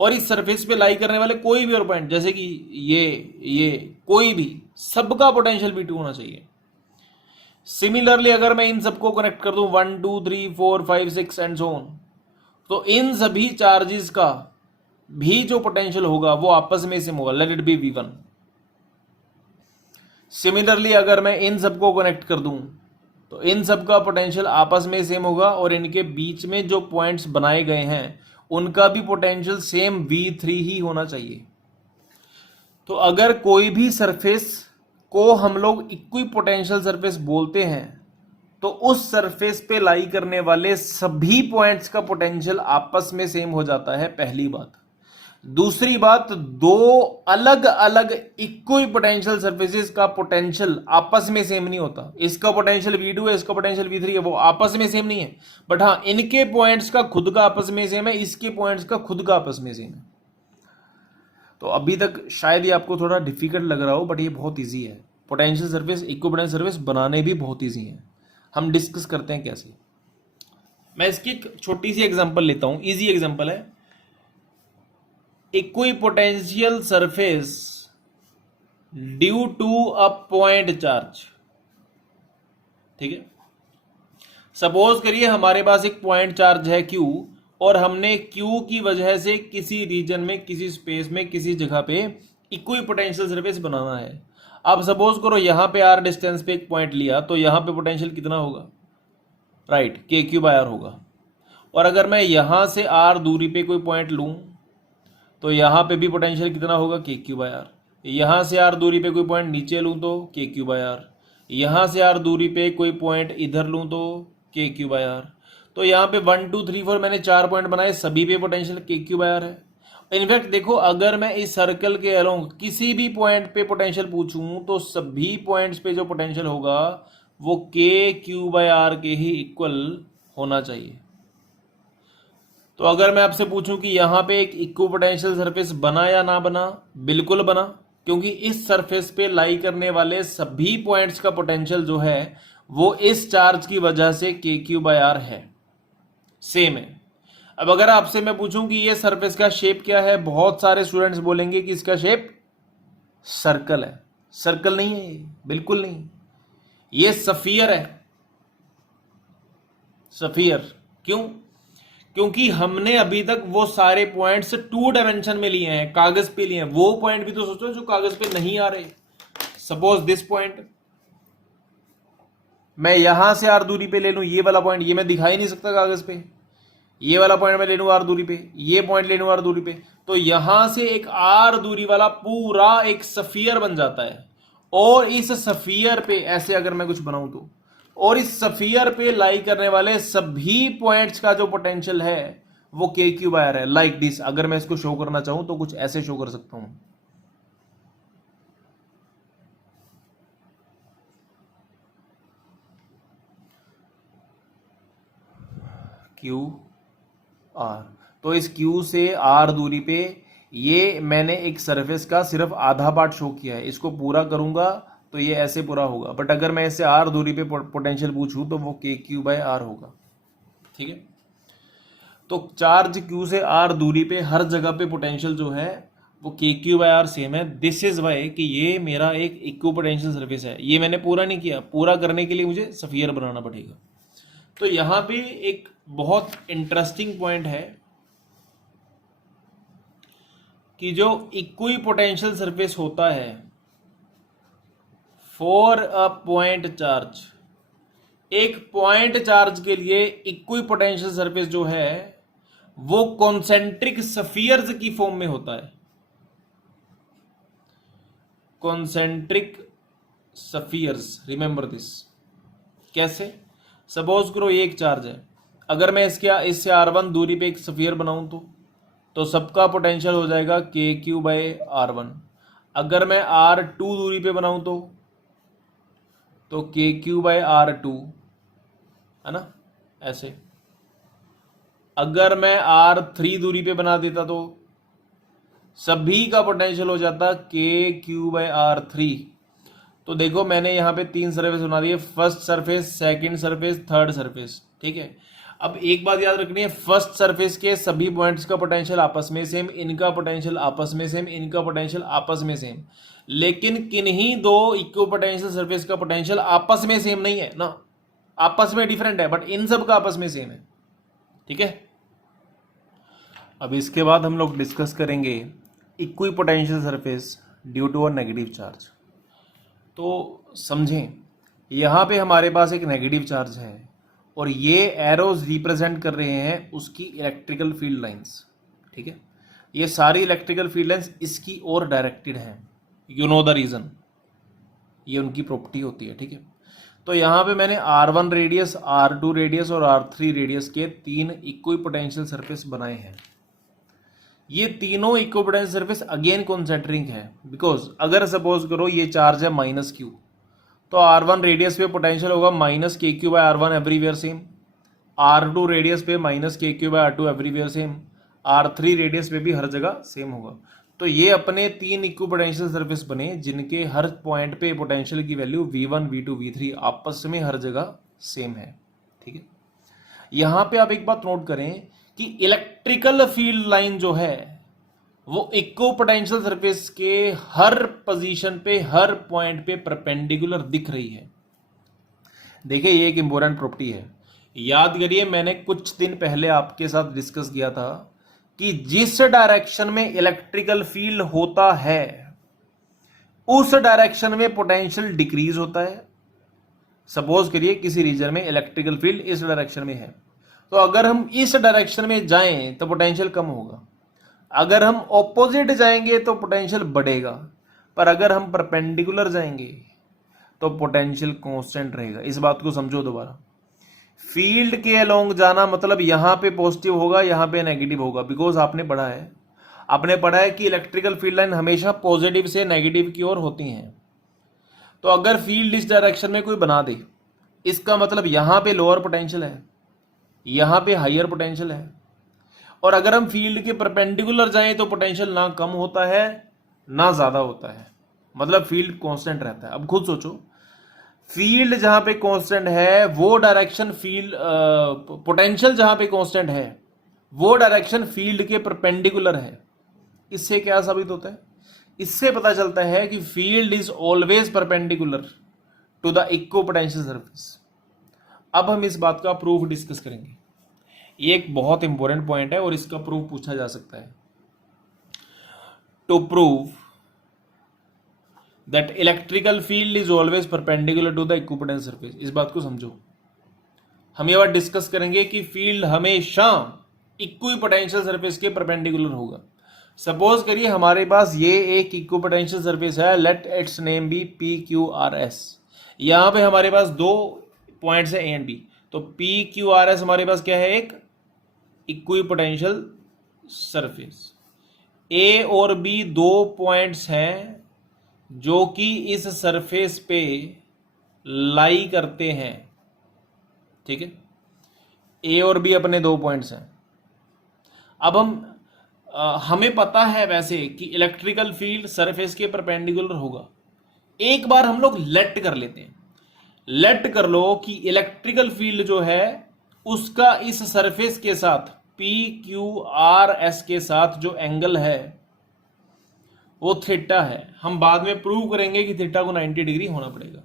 और इस सरफेस पे लाई करने वाले कोई भी और पॉइंट जैसे कि ये कोई भी, सबका पोटेंशियल V2 होना चाहिए। सिमिलरली अगर मैं इन सबको कनेक्ट कर दूं 1 2 3 4 5 6 एंड सो ऑन, तो इन सभी चार्जेस का भी जो पोटेंशियल होगा वो आपस में सेम होगा, let it be V1। Similarly अगर मैं इन सबको कनेक्ट कर दूं तो इन सबका पोटेंशियल आपस में सेम होगा, और इनके बीच में जो पॉइंट्स बनाए गए हैं उनका भी पोटेंशियल सेम V3 ही होना चाहिए। तो अगर कोई भी सरफेस को हम लोग इक्वी पोटेंशियल सरफेस बोलते हैं तो उस सरफेस पे लाई करने वाले सभी पॉइंट्स का पोटेंशियल आपस में सेम हो जाता है, पहली बात। दूसरी बात, दो अलग अलग इक्वी पोटेंशियल सरफेसेस का पोटेंशियल आपस में सेम नहीं होता। इसका पोटेंशियल V2 है, इसका पोटेंशियल V3 है, वो आपस में सेम नहीं है, बट हाँ इनके पॉइंट्स का खुद का आपस में सेम है, इसके पॉइंट्स का खुद का आपस में सेम है। तो अभी तक शायद ये आपको थोड़ा डिफिकल्ट लग रहा हो, बट ये बहुत ईजी है। Potential surface, equi potential surface बनाने भी बहुत ईजी है। हम डिस्कस करते हैं कैसे। मैं इसकी एक छोटी सी एग्जांपल लेता हूं, इजी एग्जांपल है। Equipotential surface due to a point charge. ठीक है, सपोज करिए हमारे पास एक पॉइंट चार्ज है Q और हमने Q की वजह से किसी रीजन में, किसी स्पेस में, किसी जगह पे इक्विपोटेंशियल सरफेस बनाना है। अब सपोज करो यहां पे r डिस्टेंस पे एक पॉइंट लिया तो यहां पे पोटेंशियल कितना होगा, राइट, KQ/R होगा। और अगर मैं यहां से r दूरी पे कोई पॉइंट लूं तो यहां पे भी पोटेंशियल कितना होगा, KQ/R। यहां से r दूरी पे कोई पॉइंट नीचे लूं तो KQ/R। यहां से r दूरी पे कोई पॉइंट इधर लूं तो KQ/R। तो यहाँ पे 1 2 3 4 मैंने 4 पॉइंट बनाए, सभी पे पोटेंशियल KQ/R है। इनफैक्ट देखो, अगर मैं इस सर्कल के अलोंग किसी भी पॉइंट पे पोटेंशियल पूछूं तो सभी पॉइंट्स पे जो पोटेंशियल होगा वो KQ/R के ही इक्वल होना चाहिए। तो अगर मैं आपसे पूछूं कि यहां पे एक इक्विपोटेंशियल सरफेस बना या ना बना, बिल्कुल बना, क्योंकि इस सरफेस पे लाई करने वाले सभी पॉइंट्स का पोटेंशियल जो है वो इस चार्ज की वजह से KQ/R है, सेम है। अब अगर आपसे मैं पूछूं कि ये सरफेस का शेप क्या है, बहुत सारे स्टूडेंट्स बोलेंगे कि इसका शेप सर्कल है। सर्कल नहीं है ये, बिल्कुल नहीं, ये सफियर है। सफियर क्यों? क्योंकि हमने अभी तक वो सारे पॉइंट्स 2 डायमेंशन में लिए हैं, कागज पे लिए हैं। वो पॉइंट भी तो सोचो जो कागज पे नहीं आ रहे। सपोज दिस पॉइंट मैं यहां से r दूरी पे ले लूं, ये वाला पॉइंट, ये मैं दिखा ही नहीं सकता कागज पे। ये वाला पॉइंट मैं ले लूं r दूरी पे, ये पॉइंट ले लूं r दूरी पे, तो यहां से एक r दूरी वाला पूरा एक सफियर बन जाता है। और इस सफियर पे ऐसे अगर मैं कुछ बनाऊं तो, और इस सफियर पे लाई करने वाले सभी पॉइंट्स का जो पोटेंशियल है वो KQ/R है। लाइक दिस, अगर मैं इसको शो करना चाहूं तो कुछ ऐसे शो कर सकता हूं। QR, तो इस Q से R दूरी पे ये मैंने एक सरफेस का सिर्फ आधा पार्ट शो किया है। इसको पूरा करूंगा तो ये ऐसे पूरा होगा, बट अगर मैं इससे R दूरी पे पोटेंशियल पूछूं तो वो KQ/R होगा। ठीक है, तो चार्ज Q से R दूरी पे हर जगह पे पोटेंशियल जो है वो KQ/R सेम है। दिस इज वाई कि ये मेरा एक इक्विपोटेंशियल सरफेस है। ये मैंने पूरा नहीं किया, पूरा करने के लिए मुझे सफियर बनाना पड़ेगा। तो यहां पे एक बहुत इंटरेस्टिंग पॉइंट है कि जो इक्विपोटेंशियल सरफेस होता है फॉर अ पॉइंट चार्ज, एक पॉइंट चार्ज के लिए इक्विपोटेंशियल सरफेस जो है वो कॉन्सेंट्रिक सफियर्स की फॉर्म में होता है। Concentric spheres, remember this. कैसे? सपोज करो ये एक चार्ज है, अगर मैं इससे R1 दूरी पे एक सफियर बनाऊं तो सबका पोटेंशियल हो जाएगा KQ/R1। अगर मैं R2 दूरी पे बनाऊं तो KQ/R2, है ना, ऐसे। अगर मैं R3 दूरी पे बना देता तो सभी का पोटेंशियल हो जाता KQ/R3। तो देखो मैंने यहाँ पे 3 सरफेस बना दिए, first surface, second surface, third surface. ठीक है, अब एक बात याद रखनी है, फर्स्ट सरफेस के सभी पॉइंट्स का पोटेंशियल आपस में सेम, इनका पोटेंशियल आपस में सेम, इनका पोटेंशियल आपस में सेम। लेकिन किन्हीं दो इक्विपोटेंशियल सरफेस का पोटेंशियल आपस में सेम नहीं है ना, आपस में डिफरेंट है, बट इन सब का आपस में सेम है। ठीक है, अब इसके बाद हम लोग डिस्कस करेंगे equipotential surface due to a negative charge. तो समझें, यहाँ पे हमारे पास एक नेगेटिव चार्ज है और ये एरोज रिप्रेजेंट कर रहे हैं उसकी इलेक्ट्रिकल फील्ड लाइंस। ठीक है, ये सारी इलेक्ट्रिकल फील्ड लाइंस इसकी ओर डायरेक्टेड हैं। यू नो द रीजन, ये उनकी प्रॉपर्टी होती है। ठीक है, तो यहाँ पे मैंने R1 रेडियस, R2 रेडियस और R3 रेडियस के 3 इक्विपोटेंशियल सरफेस बनाए हैं। ये तीनों इक्विपोटेंशियल सरफेस अगेन कॉन्सेंट्रिक है, बिकॉज अगर सपोज करो ये चार्ज है -Q तो R1 रेडियस पे पोटेंशियल होगा -KQ/R1 everywhere same, R2 radius पे -KQ/R2 everywhere same, R3 radius पे भी हर जगह सेम होगा। तो ये अपने 3 इक्विपोटेंशियल सरफेस बने जिनके हर पॉइंट पे पोटेंशियल की वैल्यू V1 V2 V3 आपस में हर जगह सेम है। ठीक है, यहां पे आप एक बात नोट करें कि इलेक्ट्रिकल फील्ड लाइन जो है वो इक्को पोटेंशियल सरफेस के हर पोजीशन पे, हर पॉइंट पे परपेंडिकुलर दिख रही है। देखिए ये एक इंपॉर्टेंट प्रॉपर्टी है, याद करिए मैंने कुछ दिन पहले आपके साथ डिस्कस किया था कि जिस डायरेक्शन में इलेक्ट्रिकल फील्ड होता है उस डायरेक्शन में पोटेंशियल डिक्रीज होता है। सपोज करिए किसी रीजन में इलेक्ट्रिकल फील्ड इस डायरेक्शन में है, तो अगर हम इस डायरेक्शन में जाएं तो पोटेंशियल कम होगा, अगर हम ऑपोजिट जाएंगे तो पोटेंशियल बढ़ेगा, पर अगर हम परपेंडिकुलर जाएंगे तो पोटेंशियल कांस्टेंट रहेगा। इस बात को समझो दोबारा, फील्ड के अलोंग जाना मतलब यहां पे पॉजिटिव होगा, यहां पे नेगेटिव होगा, बिकॉज आपने पढ़ा है कि इलेक्ट्रिकल फील्ड लाइन हमेशा पॉजिटिव से नेगेटिव की ओर होती हैं। तो अगर फील्ड इस डायरेक्शन में कोई बना दे, इसका मतलब यहां पे लोअर पोटेंशियल है, यहां पे हायर पोटेंशियल है, और अगर हम फील्ड के परपेंडिकुलर जाएं तो पोटेंशियल ना कम होता है ना ज्यादा होता है, मतलब फील्ड कांस्टेंट रहता है। अब खुद सोचो, फील्ड जहां पे कांस्टेंट है वो डायरेक्शन फील्ड, पोटेंशियल जहां पे कांस्टेंट है वो डायरेक्शन फील्ड के परपेंडिकुलर है। इससे क्या साबित होता है? इससे पता चलता है कि field is always perpendicular to the equipotential surface. अब हम इस बात का प्रूफ डिस्कस करेंगे। ये एक बहुत इंपॉर्टेंट पॉइंट है और इसका प्रूफ पूछा जा सकता है। To prove that electrical field is always perpendicular to the equipotential surface, इस बात को समझो। हम ये बात डिस्कस करेंगे कि फील्ड हमेशा इक्विपोटेंशियल सरफेस के परपेंडिकुलर होगा। सपोज करिए हमारे पास ये एक इक्विपोटेंशियल सरफेस है, let its name be P Q R S. यहां पे हमारे पास दो पॉइंट्स है ए एंड बी, तो पी क्यू आर एस हमारे पास क्या है? एक इक्विपोटेंशियल सरफेस। ए और बी दो पॉइंट्स हैं जो कि इस सरफेस पे लाई करते हैं, ठीक है। ए और बी अपने दो पॉइंट्स हैं। अब हमें पता है वैसे कि इलेक्ट्रिकल फील्ड सरफेस के परपेंडिकुलर होगा। एक बार हम लोग लेट कर लेते हैं, लेट कर लो कि इलेक्ट्रिकल फील्ड जो है उसका इस सरफेस के साथ पी क्यू आर एस के साथ जो एंगल है वो थीटा है। हम बाद में प्रूव करेंगे कि थीटा को 90 डिग्री होना पड़ेगा।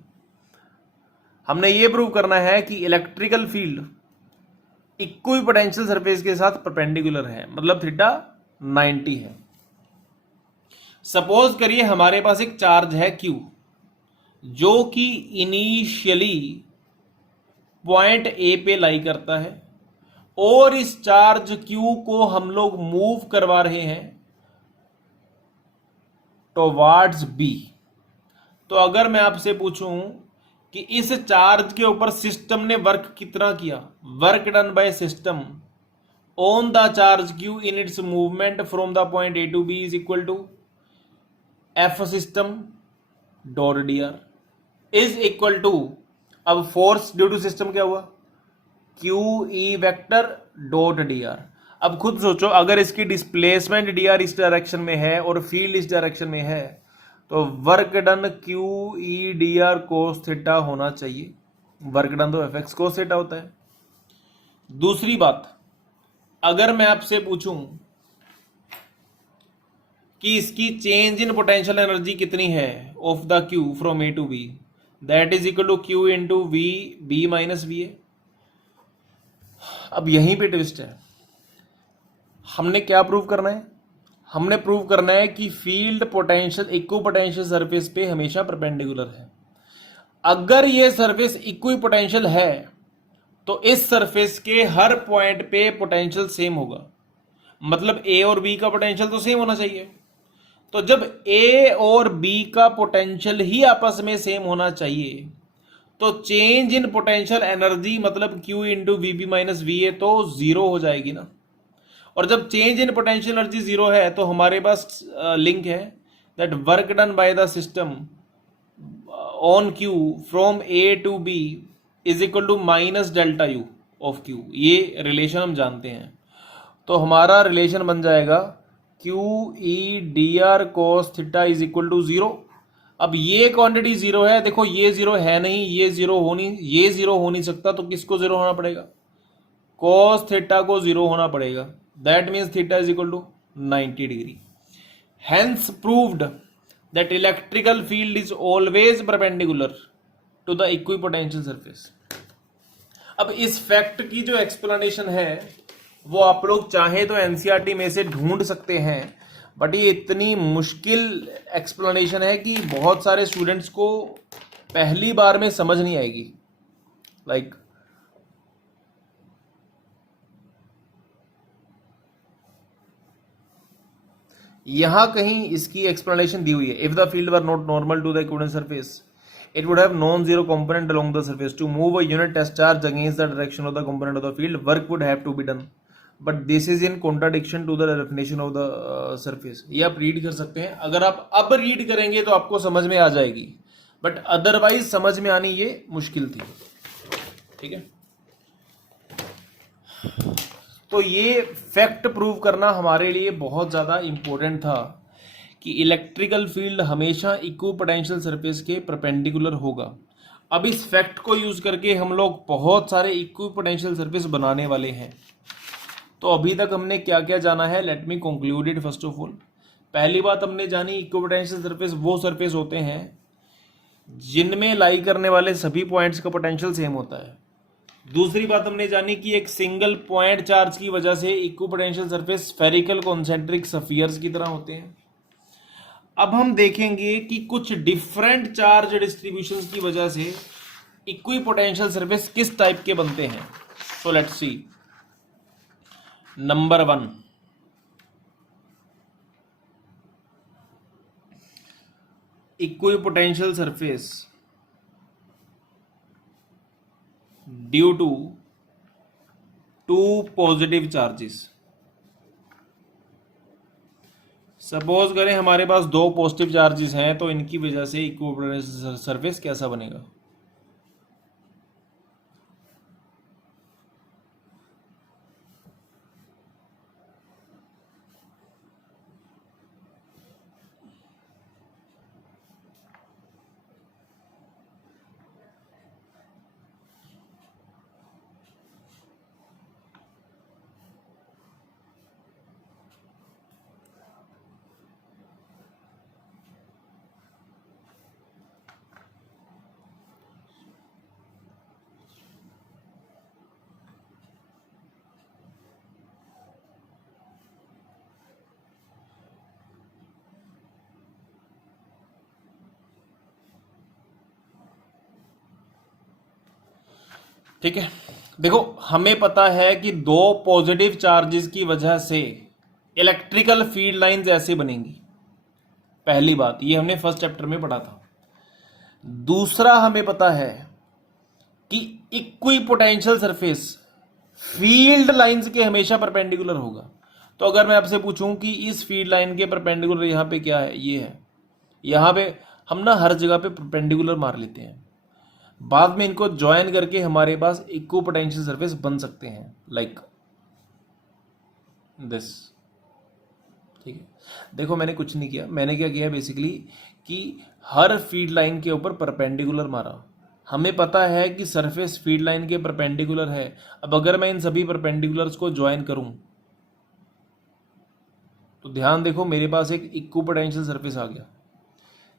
हमने ये प्रूव करना है कि इलेक्ट्रिकल फील्ड इक्विपोटेंशियल सरफेस के साथ परपेंडिकुलर है, मतलब थीटा 90 है। सपोज करिए हमारे पास एक चार्ज है Q जो कि इनिशियली पॉइंट A पे लाई करता है और इस चार्ज Q को हम लोग मूव करवा रहे हैं टुवर्ड्स B। तो अगर मैं आपसे पूछूं कि इस चार्ज के ऊपर सिस्टम ने वर्क कितना किया, work done by system on the charge Q in its movement from the point A to B is equal to F system dot dr is equal to, अब फोर्स ड्यू टू सिस्टम क्या हुआ? Q E vector dot dr। अब खुद सोचो, अगर इसकी डिस्प्लेसमेंट dr इस डायरेक्शन में है और फील्ड इस डायरेक्शन में है तो work done Q E dr cos theta होना चाहिए। वर्क डन तो fx cos थीटा होता है। दूसरी बात, अगर मैं आपसे पूछूं कि इसकी चेंज इन पोटेंशियल एनर्जी कितनी है of the Q from A to B, that is equal to Q into V B minus VA। अब यहीं पे ट्विस्ट है। हमने क्या प्रूव करना है? हमने प्रूव करना है कि फील्ड पोटेंशियल इक्विपोटेंशियल सरफेस पे हमेशा परपेंडिकुलर है। अगर ये सरफेस इक्विपोटेंशियल है तो इस सरफेस के हर पॉइंट पे पोटेंशियल सेम होगा, मतलब A और B का पोटेंशियल तो सेम होना चाहिए। तो जब A और B का पोटेंशियल ही आपस में सेम होना चाहिए तो चेंज इन पोटेंशियल एनर्जी मतलब Q into VB minus VA तो जीरो हो जाएगी ना। और जब change in potential energy zero है तो हमारे पास लिंक है that work done by the system on Q from A to B is equal to minus delta U of Q। ये रिलेशन हम जानते हैं, तो हमारा रिलेशन बन जाएगा Q E dr cos theta is equal to zero. अब ये क्वांटिटी जीरो है, देखो ये जीरो है नहीं, ये जीरो हो नहीं सकता, तो किसको जीरो होना पड़ेगा? cos थीटा को जीरो होना पड़ेगा। That means theta is equal to 90 degree. Hence proved that electrical field is always perpendicular to the equipotential surface. अब इस फैक्ट की जो एक्सप्लेनेशन है वो आप लोग चाहे तो एनसीईआरटी में से ढूंढ सकते हैं, बट ये इतनी मुश्किल एक्सप्लेनेशन है कि बहुत सारे स्टूडेंट्स को पहली बार में समझ नहीं आएगी. लाइक यहां कहीं इसकी एक्सप्लेनेशन दी हुई है. If the field were not normal to the equivalent surface it would have non-zero component along the surface. To move a unit test charge against the direction of the component of the field, work would have to be done. But this is in contradiction to the definition of the surface. ये आप रीड कर सकते हैं. अगर आप अब रीड करेंगे तो आपको समझ में आ जाएगी, बट अदरवाइज समझ में आनी ये मुश्किल थी. ठीक है, तो ये फैक्ट प्रूव करना हमारे लिए बहुत ज़्यादा इंपॉर्टेंट था कि इलेक्ट्रिकल फील्ड हमेशा इक्विपोटेंशियल सरफेस के परपेंडिकुलर होगा. अब इस फैक्ट को यूज करके हम लोग बहुत सारे इक्विपोटेंशियल सरफेस बनाने वाले हैं. तो अभी तक हमने क्या क्या जाना है, let me conclude it. First of all, पहली बात हमने जानी इक्विपोटेंशियल सरफेस वो सरफेस होते हैं जिनमें लाई करने वाले सभी पॉइंट्स का पोटेंशियल सेम होता है. दूसरी बात हमने जानी कि एक सिंगल पॉइंट चार्ज की वजह से equipotential surface spherical concentric spheres की तरह होते हैं. अब हम देखेंगे कि कुछ डिफरेंट चार्ज डिस्ट्रीब्यूशंस की वजह से इक्विपोटेंशियल सरफेस किस टाइप के बनते हैं. So let's see. Number 1, equipotential surface due to 2 positive charges. Suppose करें हमारे पास 2 पॉजिटिव चार्जेस हैं, तो इनकी वजह से इक्विपोटेंशियल सरफेस कैसा बनेगा. ठीक है, देखो हमें पता है कि 2 पॉजिटिव चार्जेस की वजह से इलेक्ट्रिकल फील्ड लाइंस ऐसे बनेंगी. पहली बात, ये हमने फर्स्ट चैप्टर में पढ़ा था. दूसरा, हमें पता है कि इक्विपोटेंशियल सरफेस फील्ड लाइंस के हमेशा परपेंडिकुलर होगा. तो अगर मैं आपसे पूछूं कि इस फील्ड लाइन के परपेंडिकुलर यहां पे क्या है, ये है. यहां पे हम ना हर जगह पे परपेंडिकुलर मार लेते हैं, बाद में इनको ज्वाइन करके हमारे पास इक्विपोटेंशियल सरफेस बन सकते हैं, लाइक दिस. ठीक है, देखो मैंने कुछ नहीं किया. मैंने क्या किया बेसिकली कि हर फील्ड लाइन के ऊपर परपेंडिकुलर मारा. हमें पता है कि सरफेस फील्ड लाइन के परपेंडिकुलर है. अब अगर मैं इन सभी परपेंडिकुलर्स को ज्वाइन करूं तो ध्यान देखो मेरे पास एक इक्विपोटेंशियल सरफेस आ गया.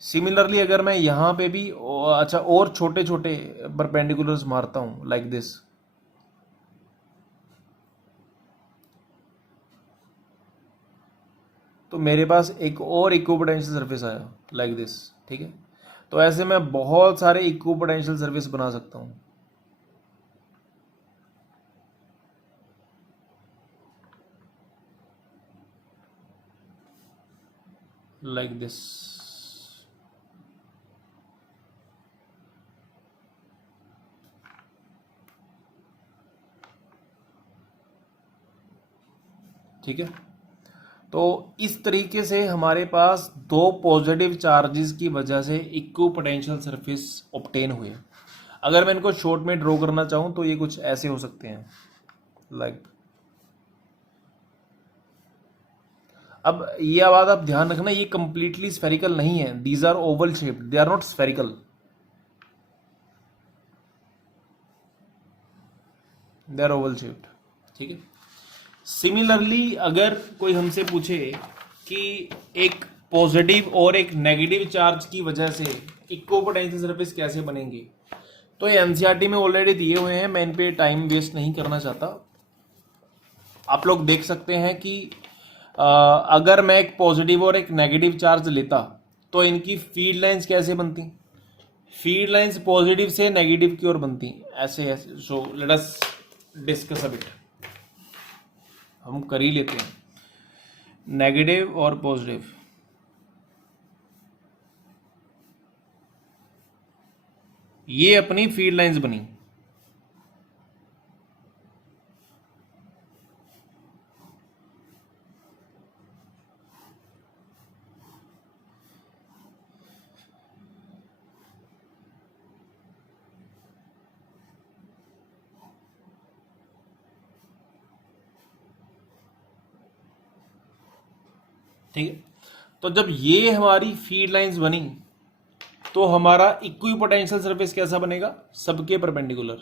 सिमिलरली अगर मैं यहां पे भी अच्छा और छोटे छोटे परपेंडिकुलर्स मारता हूं लाइक दिस, तो मेरे पास एक और इक्विपोटेंशियल सरफेस आया लाइक दिस. ठीक है, तो ऐसे मैं बहुत सारे इक्विपोटेंशियल सरफेस बना सकता हूं. Like this. ठीक है, तो इस तरीके से हमारे पास 2 पॉजिटिव चार्जेस की वजह से इक्विपोटेंशियल सरफेस ऑब्टेन हुए. अगर मैं इनको शॉर्ट में ड्रॉ करना चाहूं तो ये कुछ ऐसे हो सकते हैं लाइक. अब ये बात आप ध्यान रखना, ये कंप्लीटली स्फेरिकल नहीं है. These are oval shaped, they are not spherical. They are oval shaped. ठीक है, सिमिलरली अगर कोई हमसे पूछे कि एक पॉजिटिव और एक नेगेटिव चार्ज की वजह से इक्को पोटेंशियल सरफेस कैसे बनेंगे, तो ये एनसीईआरटी में ऑलरेडी दिए हुए हैं, मैं इन पे टाइम वेस्ट नहीं करना चाहता। आप लोग देख सकते हैं कि अगर मैं एक पॉजिटिव और एक नेगेटिव चार्ज लेता तो इनकी फील्ड लाइंस कैसे बनती, फील्ड लाइंस पॉजिटिव से नेगेटिव की ओर बनती ऐसे ऐसे। So let us discuss a bit, हम कर ही लेते हैं नेगेटिव और पॉजिटिव। ये अपनी फील्ड लाइंस बनी, ठीक है। तो जब ये हमारी फील्ड लाइंस बनी तो हमारा इक्विपोटेंशियल सरफेस कैसा बनेगा, सबके परपेंडिकुलर।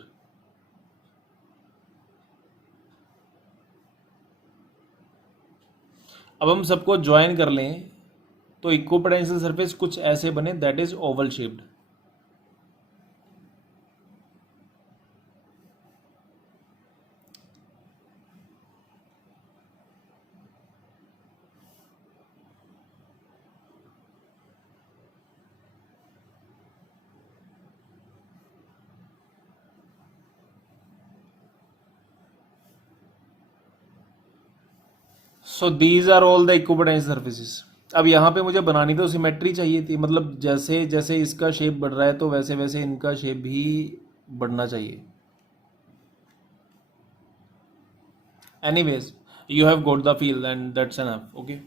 अब हम सबको ज्वाइन कर लें तो इक्विपोटेंशियल सरफेस कुछ ऐसे बने, that is oval shaped. So these are all the equipotential surfaces. अब यहाँ पे मुझे बनानी तो सिमेट्री चाहिए थी, मतलब जैसे जैसे इसका शेप बढ़ रहा है तो वैसे वैसे इनका शेप भी बढ़ना चाहिए। Anyways you have got the feel and that's enough, okay.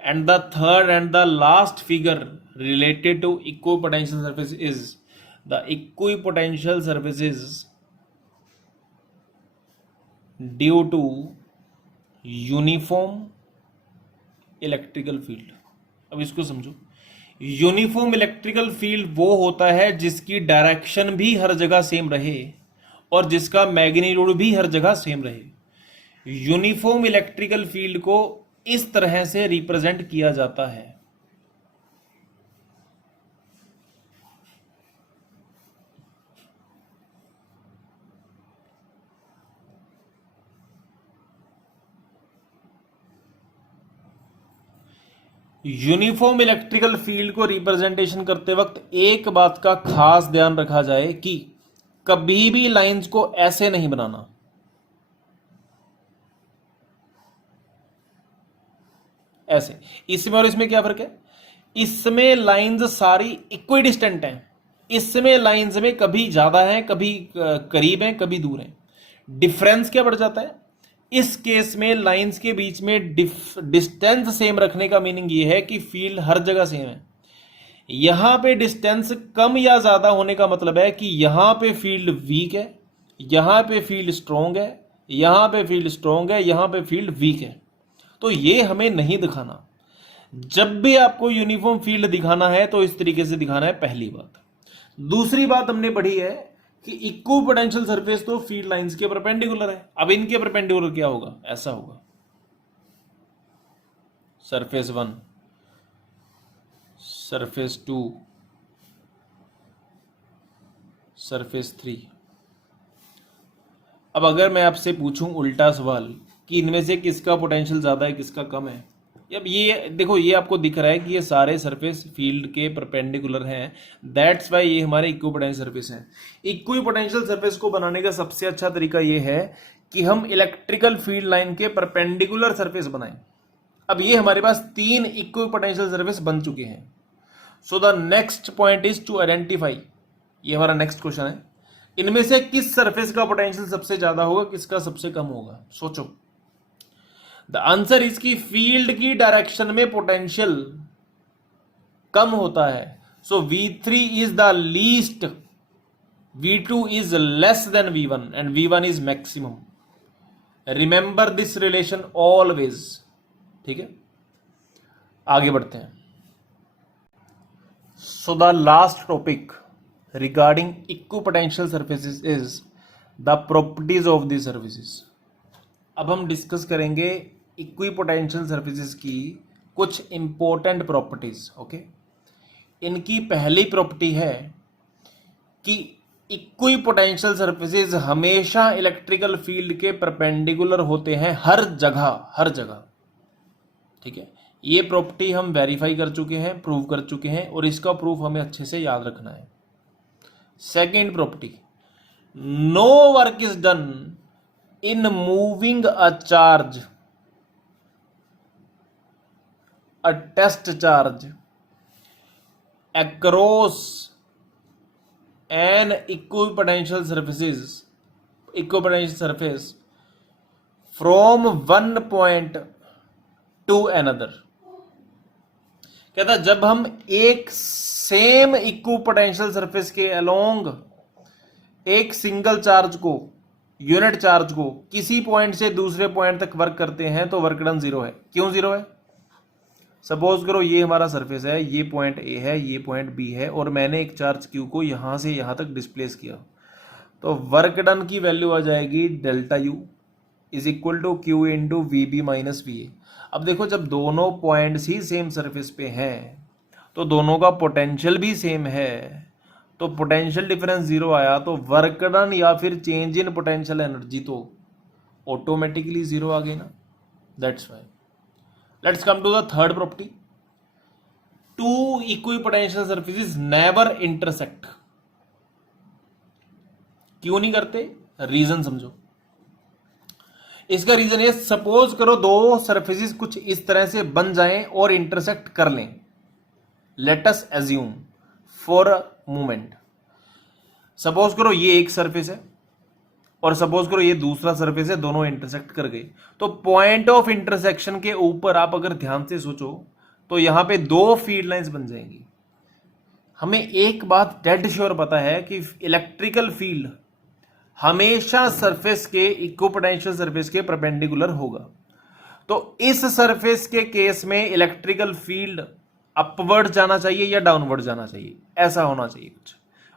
And the third and the last figure related to equipotential surface is the equipotential surfaces due to uniform electrical field. अब इसको समझो, यूनिफॉर्म इलेक्ट्रिकल फील्ड वो होता है जिसकी डायरेक्शन भी हर जगह सेम रहे और जिसका मैग्नीट्यूड भी हर जगह सेम रहे। यूनिफॉर्म इलेक्ट्रिकल फील्ड को इस तरह से रिप्रेजेंट किया जाता है। यूनिफॉर्म इलेक्ट्रिकल फील्ड को रिप्रेजेंटेशन करते वक्त एक बात का खास ध्यान रखा जाए कि कभी भी लाइंस को ऐसे नहीं बनाना, ऐसे। इसमें और इसमें क्या फर्क है, इसमें लाइंस सारी इक्विडिस्टेंट हैं, इसमें लाइंस में कभी ज्यादा है, कभी करीब है, कभी दूर है। डिफरेंस क्या बढ़ जाता है, इस केस में लाइंस के बीच में डिस्टेंस सेम रखने का मीनिंग ये है कि फील्ड हर जगह सेम है। यहां पे डिस्टेंस कम या ज्यादा होने का मतलब है कि यहां पे फील्ड वीक है, यहां पे फील्ड स्ट्रॉन्ग है, यहां पे फील्ड स्ट्रॉन्ग है, यहां पे फील्ड वीक है। तो ये हमें नहीं दिखाना। जब भी आपको यूनिफॉर्म फील्ड दिखाना है तो इस तरीके से दिखाना है, पहली बात। दूसरी बात हमने पढ़ी है कि इक्विपोटेंशियल सरफेस तो फील्ड लाइंस के परपेंडिकुलर है। अब इनके परपेंडिकुलर क्या होगा, ऐसा होगा, सरफेस 1, सरफेस 2, सरफेस 3। अब अगर मैं आपसे पूछूं उल्टा सवाल कि इनमें से किसका पोटेंशियल ज्यादा है, किसका कम है। अब ये देखो, ये आपको दिख रहा है कि ये सारे सरफेस फील्ड के परपेंडिकुलर हैं, दैट्स वाई ये हमारे इक्विपोटेंशियल सरफेस हैं। इक्विपोटेंशियल सरफेस को बनाने का सबसे अच्छा तरीका ये है कि हम इलेक्ट्रिकल फील्ड लाइन के परपेंडिकुलर सरफेस बनाएं। अब ये हमारे पास 3 इक्विपोटेंशियल सरफेस बन चुके हैं। So the next point is to identify, ये हमारा नेक्स्ट क्वेश्चन है, इनमें से किस सरफेस का पोटेंशियल सबसे ज्यादा होगा, किसका सबसे कम होगा। सोचो, द आंसर इसकी फील्ड की डायरेक्शन में पोटेंशियल कम होता है। सो V3 is the least, V2 is less then V1 and V1 is maximum. Remember this relation always, ठीक है। आगे बढ़ते हैं। So the last topic regarding equipotential surfaces is the properties of the surfaces. अब हम डिस्कस करेंगे इक्विपोटेंशियल सरफेसेस की कुछ इंपॉर्टेंट प्रॉपर्टीज। ओके, इनकी पहली प्रॉपर्टी है कि इक्विपोटेंशियल सरफेसेस हमेशा इलेक्ट्रिकल फील्ड के परपेंडिकुलर होते हैं हर जगह, हर जगह। ठीक है, ये प्रॉपर्टी हम वेरीफाई कर चुके हैं, प्रूव कर चुके हैं, और इसका प्रूफ हमें अच्छे से याद रखना है। Second property, no work is done in moving a charge, a test charge across an equipotential surface from one point to another। कहता है जब हम एक सेम इक्विपोटेंशियल सरफेस के अलोंग एक सिंगल चार्ज को, यूनिट चार्ज को किसी पॉइंट से दूसरे पॉइंट तक वर्क करते हैं तो वर्क डन जीरो है। क्यों जीरो है? सपोज करो ये हमारा सरफेस है, ये पॉइंट ए है, ये पॉइंट बी है, और मैंने एक चार्ज क्यू को यहां से यहां तक डिस्प्लेस किया, तो वर्क डन की वैल्यू आ जाएगी delta U is equal to Q into V B minus V A. अब देखो, जब दोनों पॉइंट्स ही सेम सरफेस पे हैं तो दोनों का पोटेंशियल भी सेम है, तो पोटेंशियल डिफरेंस जीरो आया, तो वर्क डन या फिर चेंज इन पोटेंशियल एनर्जी तो ऑटोमेटिकली जीरो आ गई ना। That's why. Let's come to the third property. Two equipotential surfaces never intersect। क्यों नहीं करते? रीजन समझो। इसका रीजन है, सपोज करो दो सरफेसेस कुछ इस तरह से बन जाएं और इंटरसेक्ट कर लें। Let us assume for a moment, suppose करो ये एक सरफेस है और सपोज करो ये दूसरा सरफेस है, दोनों इंटरसेक्ट कर गए, तो पॉइंट ऑफ इंटरसेक्शन के ऊपर आप अगर ध्यान से सोचो तो यहां पे दो फील्ड लाइंस बन जाएंगी। हमें एक बात डेड श्योर पता है कि इलेक्ट्रिकल फील्ड हमेशा सरफेस के, इक्विपोटेंशियल सरफेस के परपेंडिकुलर होगा। तो इस सरफेस के केस में इलेक्ट्रिकल फील्ड अपवर्ड जाना चाहिए या डाउनवर्ड जाना चाहिए, ऐसा होना चाहिए कुछ।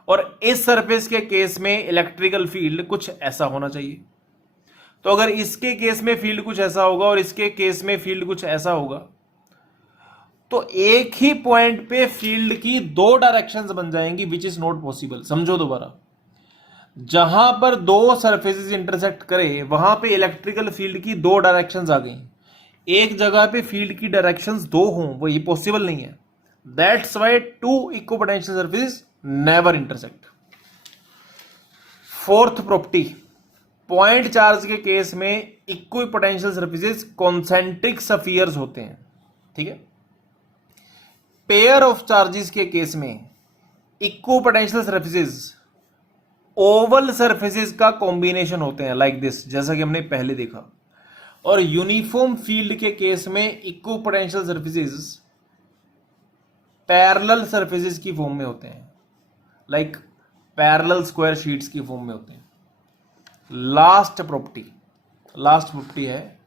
और इस सरफेस के केस में इलेक्ट्रिकल फील्ड कुछ ऐसा होना चाहिए। तो अगर इसके केस में फील्ड कुछ ऐसा होगा और इसके केस में फील्ड कुछ ऐसा होगा, तो एक ही पॉइंट पे फील्ड की दो डायरेक्शंस बन जाएंगी, विच इज नॉट पॉसिबल। समझो दोबारा, जहां पर दो सरफेसेस इंटरसेक्ट करे वहां पे इलेक्ट्रिकल फील्ड की दो डायरेक्शंस आ गई, एक जगह पे फील्ड की डायरेक्शंस दो हों, वो ये पॉसिबल नहीं है। That's why two equipotential surfaces never intersect. Fourth property, point charge के केस में इक्विपोटेंशियल सरफेसेस कॉन्सेंट्रिक स्फीयर्स होते हैं। ठीक है, पेयर ऑफ चार्जेस के केस में इक्विपोटेंशियल सरफेसेस ओवल सरफेसेस का कॉम्बिनेशन होते हैं, लाइक दिस, जैसा कि हमने पहले देखा। और यूनिफॉर्म फील्ड के केस में इक्विपोटेंशियल सरफेसेस पैरेलल सरफेसेस की फॉर्म में होते हैं, लाइक पैरेलल स्क्वायर शीट्स की फॉर्म में होते हैं। लास्ट प्रॉपर्टी है,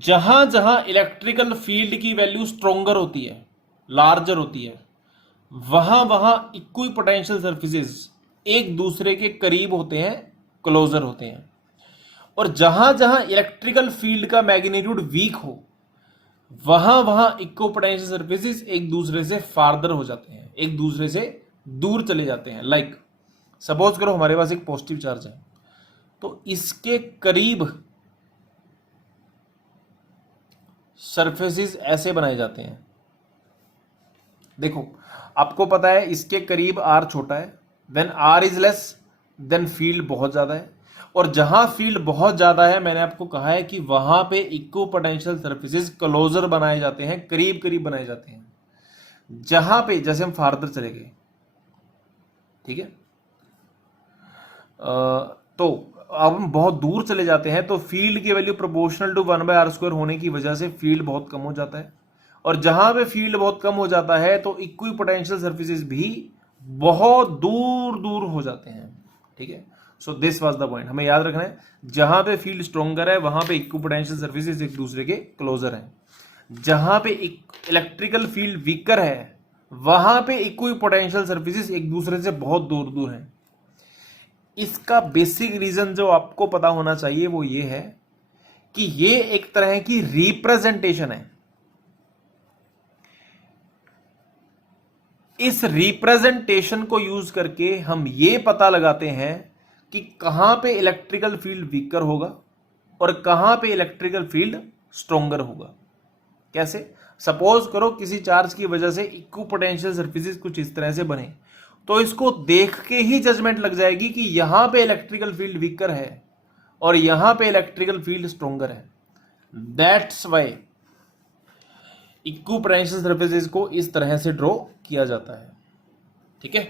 जहां जहां इलेक्ट्रिकल फील्ड की वैल्यू स्ट्रोंगर होती है, लार्जर होती है, वहां वहां इक्विपोटेंशियल सरफेसेस एक दूसरे के करीब होते हैं, क्लोजर होते हैं। और जहां जहां इलेक्ट्रिकल फील्ड का मैग्नीट्यूड वीक हो, वहां वहां इक्विपोटेंशियल सरफेसेस एक दूसरे से फार्दर हो जाते हैं, एक दूसरे से दूर चले जाते हैं। लाइक सपोज करो हमारे पास एक पॉजिटिव चार्ज है, तो इसके करीब सरफेसेस ऐसे बनाए जाते हैं। देखो, आपको पता है इसके करीब आर छोटा है, when R is less than field बहुत ज्यादा है, और जहां फील्ड बहुत ज्यादा है, मैंने आपको कहा है कि वहां पे इक्विपोटेंशियल सरफेसेस क्लोजर बनाए जाते हैं, करीब करीब बनाए जाते हैं। जहां पे जैसे हम फार्दर चले गए, ठीक है, तो अब हम बहुत दूर चले जाते हैं, तो फील्ड की वैल्यू प्रोपोर्शनल टू 1/r² होने की वजह से फील्ड बहुत कम हो जाता है। और जहां पे फील्ड बहुत कम हो जाता है तो इक्विपोटेंशियल सरफेसेस भी बहुत दूर दूर हो जाते हैं। ठीक है, so this was the point, हमें याद रखना है, जहां पे फील्ड स्ट्रॉन्गर है वहां पे इक्विपोटेंशियल सरफेसेस एक दूसरे के क्लोजर हैं, जहां पे इलेक्ट्रिकल फील्ड वीकर है वहां पे इक्विपोटेंशियल सरफेसेस एक दूसरे से बहुत दूर दूर हैं। इसका बेसिक रीजन जो आपको पता होना चाहिए वो ये है कि ये एक तरह की रिप्रेजेंटेशन है। इस रिप्रेजेंटेशन को यूज करके हम ये पता लगाते हैं कि कहां पे इलेक्ट्रिकल फील्ड वीकर होगा और कहां पे इलेक्ट्रिकल फील्ड स्ट्रोंगर होगा। कैसे? सपोज करो किसी चार्ज की वजह से इक्विपोटेंशियल सरफेसेस कुछ इस तरह से बने, तो इसको देख के ही जजमेंट लग जाएगी कि यहां पे इलेक्ट्रिकल फील्ड वीकर है और यहां पे इलेक्ट्रिकल फील्ड स्ट्रोंगर है। दैट्स वाई इक्विपोटेंशियल सरफेसेस को इस तरह से ड्रॉ किया जाता है। ठीक है।